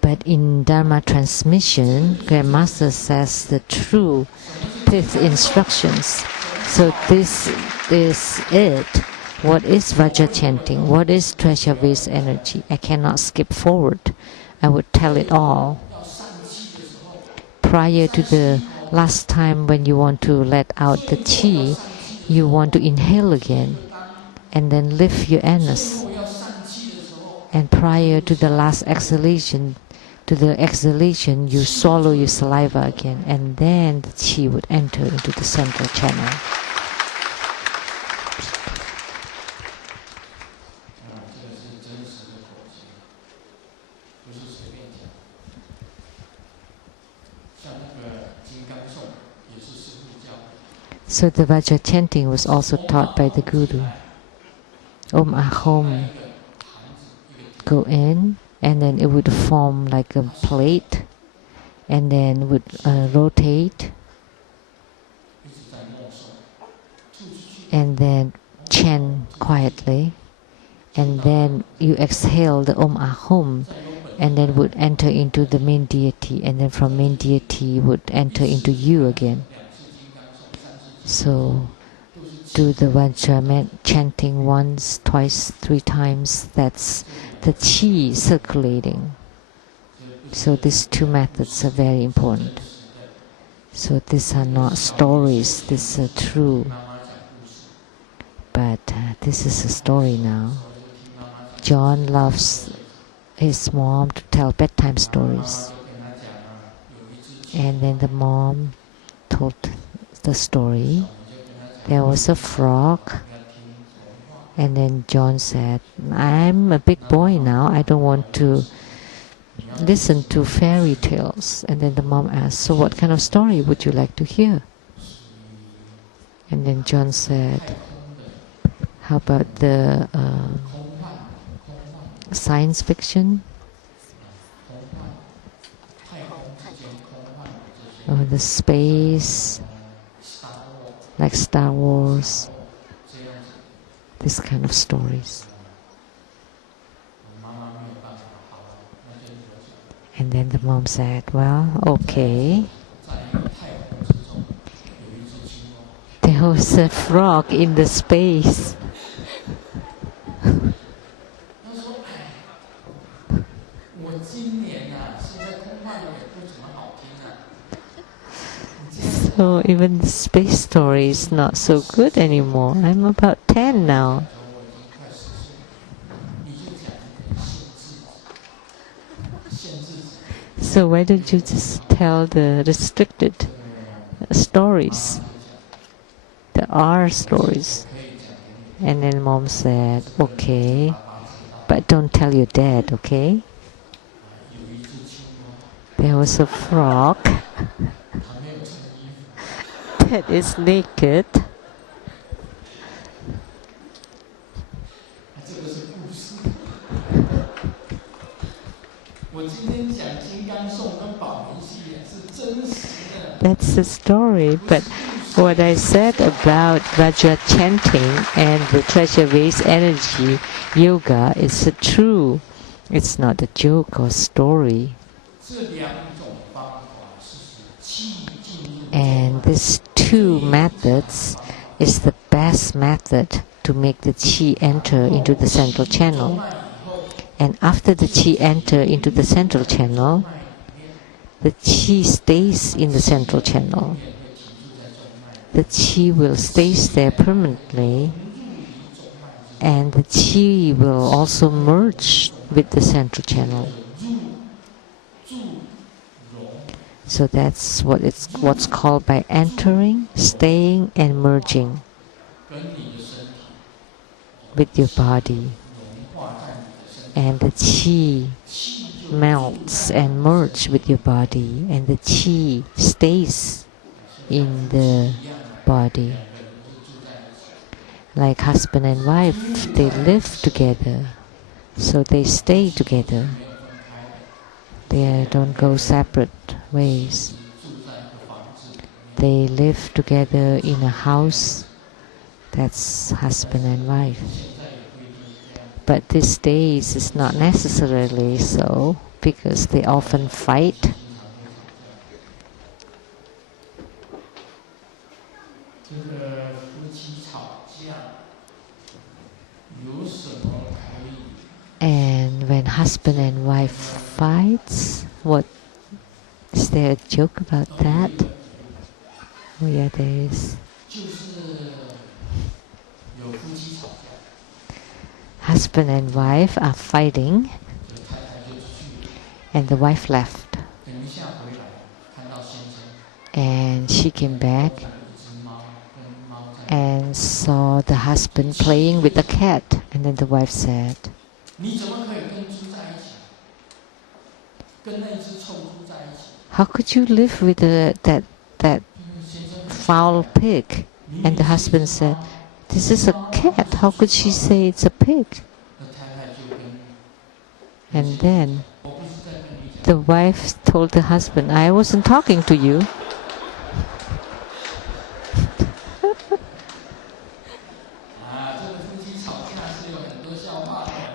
But in Dharma transmission, Grandmaster says the true instructions. So this is it. What is Vajra chanting? What is treasure vase energy? I cannot skip forward. I would tell it all. Prior to the last time when you want to let out the chi, you want to inhale again and then lift your anus. And prior to the last exhalation, you swallow your saliva again, and then the chi would enter into the central channel. So the Vajra chanting was also taught by the Guru. Om Ahom. Go in, and then it would form like a plate, and then would rotate, and then chant quietly, and then you exhale the Om Ahom, and then would enter into the main deity, and then from main deity would enter into you again. So do the Vajra chanting once, twice, 3 times. That's the chi circulating. So these 2 methods are very important. So these are not stories, these are true. But this is a story now. John loves his mom to tell bedtime stories. And then the mom told the story. There was a frog, and then John said, I'm a big boy now, I don't want to listen to fairy tales. And then the mom asked, so what kind of story would you like to hear? And then John said, how about the science fiction? Or the space, like Star Wars, this kind of stories. And then the mom said, well, okay. There was a frog in the space. So even the space story is not so good anymore. I'm about 10 now. So why don't you just tell the restricted stories, the R stories? And then mom said, okay, but don't tell your dad, okay? There was a frog that is naked. That's the story, but what I said about Vajra chanting and the treasure vase energy yoga is true. It's not a joke or story. And these two methods is the best method to make the qi enter into the central channel. And after the qi enter into the central channel, the qi stays in the central channel. The qi will stay there permanently, and the qi will also merge with the central channel. So that's what's called by entering, staying, and merging with your body. And the qi melts and merges with your body, and the qi stays in the body. Like husband and wife, they live together, so they stay together. They don't go separate ways. They live together in a house. That's husband and wife. But these days it's not necessarily so, because they often fight. And when husband and wife fights, what is there a joke about that? Oh yeah, there is. Husband and wife are fighting, and the wife left. And she came back and saw the husband playing with the cat, and then the wife said, "How could you live with that foul pig?" And the husband said, "This is a cat. How could she say it's a pig?" And then the wife told the husband, "I wasn't talking to you."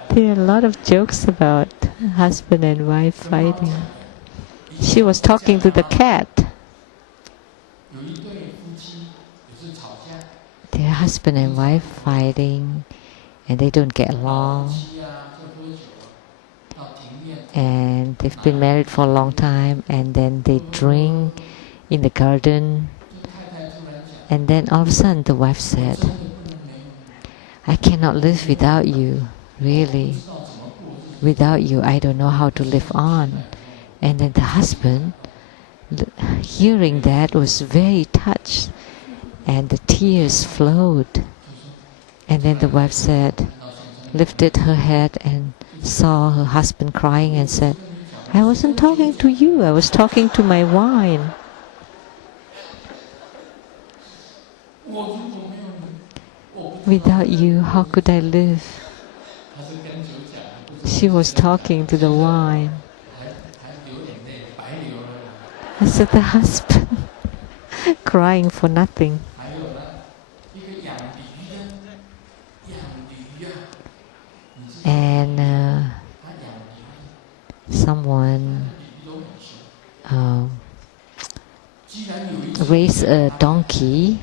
There are a lot of jokes about husband and wife fighting. She was talking to the cat. Their husband and wife fighting, and they don't get along. And they've been married for a long time, and then they drink in the garden. And then all of a sudden the wife said, "I cannot live without you, really. Without you, I don't know how to live on." And then the husband, hearing that, was very touched, and the tears flowed. And then the wife said, lifted her head and saw her husband crying and said, "I wasn't talking to you, I was talking to my wine." "Without you, how could I live?" She was talking to the wine. So the husband crying for nothing. And someone raised a donkey,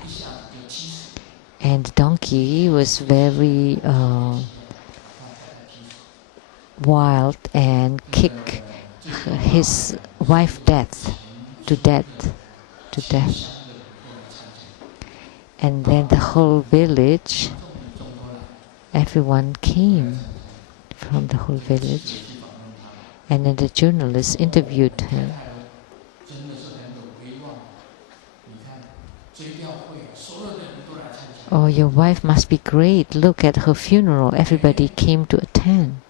and the donkey was very wild and kicked his wife to death. And then the whole village, everyone came from the whole village, and then the journalist interviewed him. "Oh, your wife must be great. Look at her funeral. Everybody came to attend."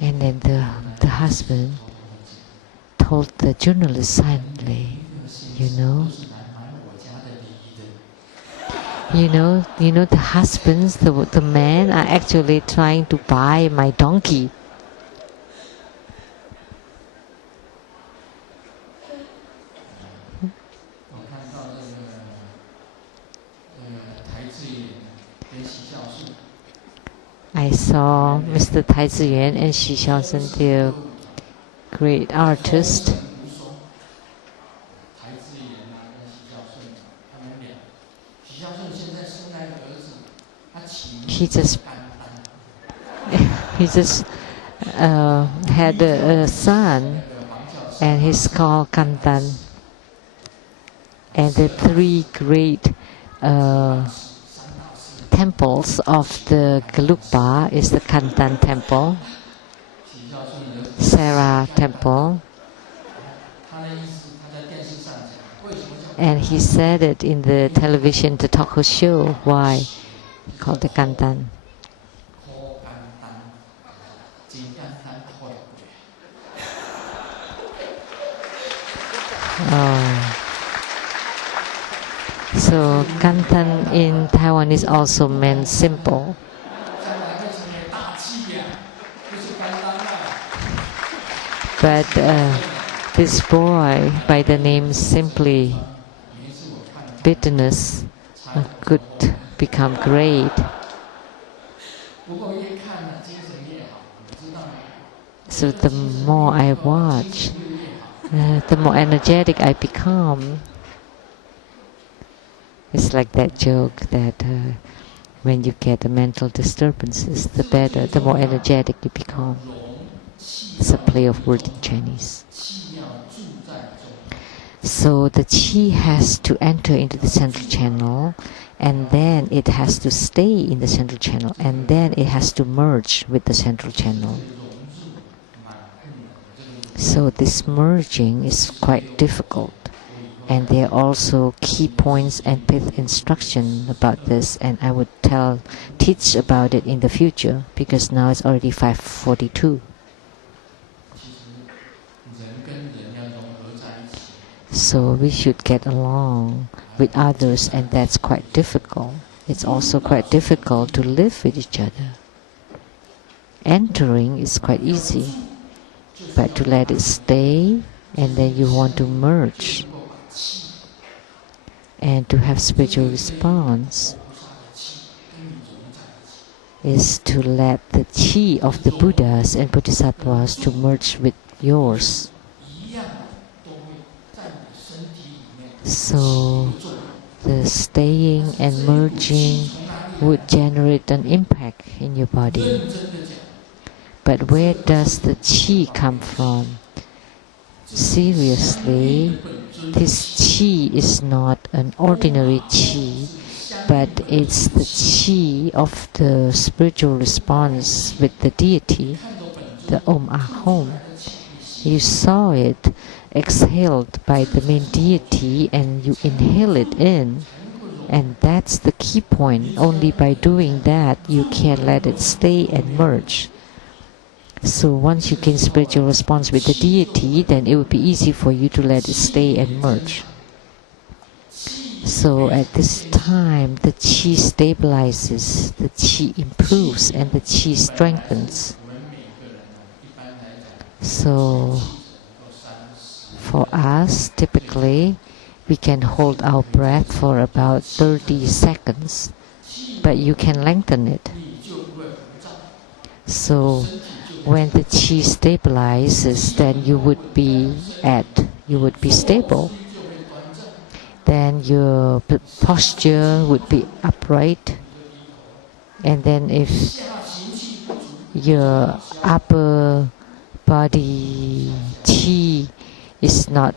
And then the husband told the journalist silently, you know, the husbands, the men are actually trying to buy my donkey. I saw Mr. Tai Ziyuan and Xi Xiaosen, they're great artists. he just had a son, and he's called Kantan. And the three great temples of the Gelugpa is the Kantan Temple, Sarah Temple, and he said it in the television, the talk show, why called the Kantan. So Kantan in Taiwan is also meant simple. But this boy by the name simply bitterness could become great. So the more I watch, the more energetic I become. It's like that joke that when you get the mental disturbances, the better, the more energetic you become. It's a play of word in Chinese. So the qi has to enter into the central channel, and then it has to stay in the central channel, and then it has to merge with the central channel. So this merging is quite difficult. And there are also key points and pith instruction about this, and I would teach about it in the future, because now it's already 5:42. So we should get along with others, and that's quite difficult. It's also quite difficult to live with each other. Entering is quite easy, but to let it stay, and then you want to merge, and to have spiritual response is to let the qi of the Buddhas and Bodhisattvas to merge with yours. So the staying and merging would generate an impact in your body. But where does the qi come from? Seriously, this qi is not an ordinary qi, but it's the qi of the spiritual response with the deity, the Om Ahom. You saw it exhaled by the main deity, and you inhale it in, and that's the key point. Only by doing that you can let it stay and merge. So once you gain spiritual response with the deity, then it will be easy for you to let it stay and merge. So at this time, the qi stabilizes, the qi improves, and the qi strengthens. So for us, typically, we can hold our breath for about 30 seconds, but you can lengthen it. So when the qi stabilizes, then you would be stable. Then your posture would be upright, and then if your upper body qi is not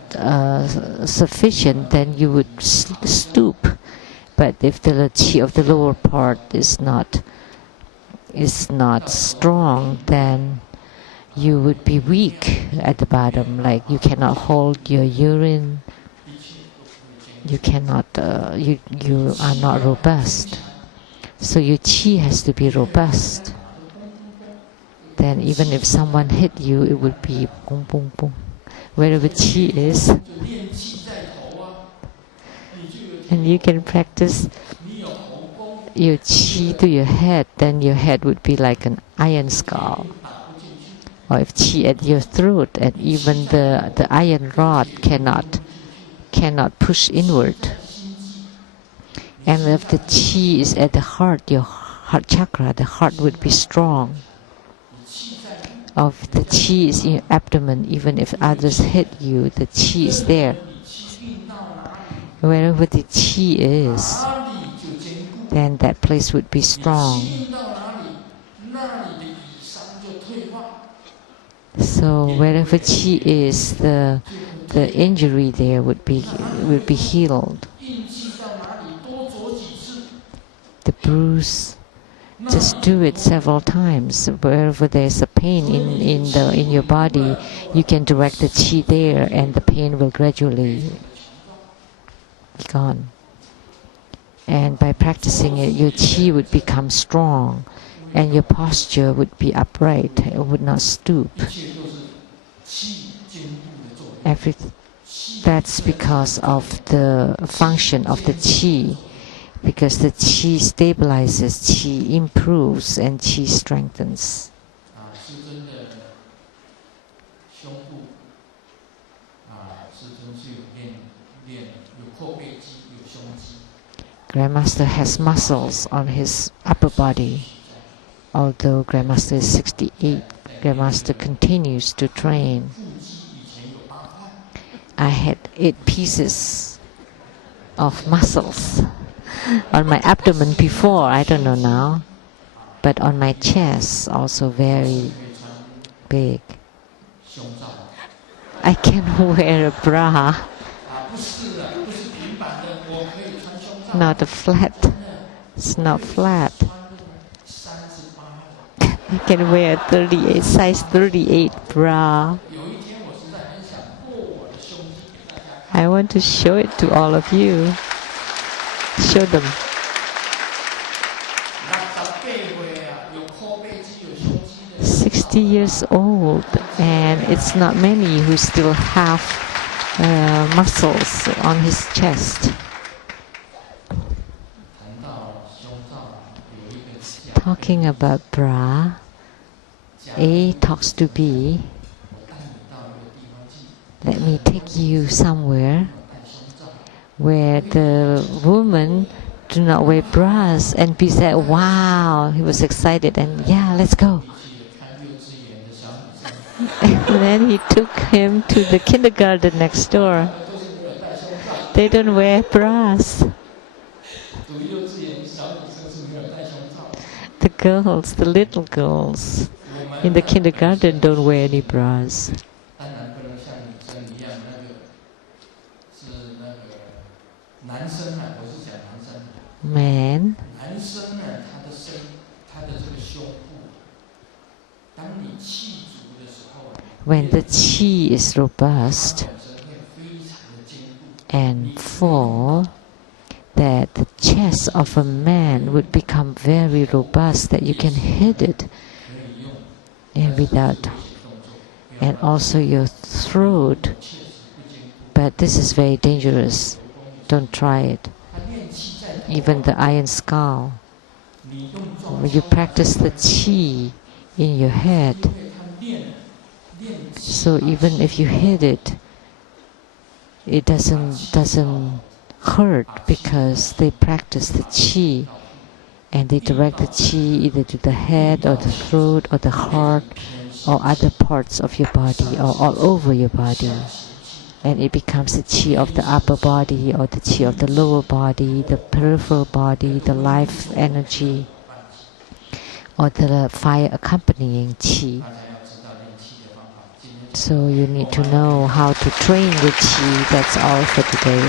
sufficient, then you would stoop. But if the qi of the lower part is not strong, then you would be weak at the bottom. Like you cannot hold your urine. You cannot. You are not robust. So your qi has to be robust. Then even if someone hit you, it would be boom, boom, boom. Wherever qi is, and you can practice your qi to your head, then your head would be like an iron skull. Or if qi at your throat, and even the iron rod cannot push inward. And if the qi is at the heart, your heart chakra, the heart would be strong. If the qi is in your abdomen, even if others hit you, the qi is there. Wherever the qi is, then that place would be strong. So wherever qi is, the injury there would be healed. The bruise, just do it several times. Wherever there's a pain in your body, you can direct the qi there, and the pain will gradually be gone. And by practicing it, your qi would become strong, and your posture would be upright. It would not stoop. That's because of the function of the qi. Because the qi stabilizes, qi improves, and qi strengthens. Grandmaster has muscles on his upper body. Although Grandmaster is 68, Grandmaster continues to train. I had 8 pieces of muscles on my abdomen before, I don't know now, but on my chest also very big. I can wear a bra, not a flat. It's not flat. I can wear a size 38 bra. I want to show it to all of you. Show them. 60 years old, and it's not many who still have muscles on his chest. Talking about bra, A talks to B. Let me take you somewhere where the woman do not wear bras, and B said, wow, he was excited, and yeah, let's go. And then he took him to the kindergarten next door. They don't wear bras. The girls, the little girls in the kindergarten don't wear any bras. Man, when the qi is robust and full, that the chest of a man would become very robust, that you can hit it and without, and also your throat. But this is very dangerous. Don't try it. Even the iron skull. You practice the qi in your head. So even if you hit it, it doesn't hurt, because they practice the qi, and they direct the qi either to the head or the throat or the heart or other parts of your body or all over your body. And it becomes the qi of the upper body or the qi of the lower body, the peripheral body, the life energy, or the fire accompanying qi. So you need to know how to train the qi. That's all for today.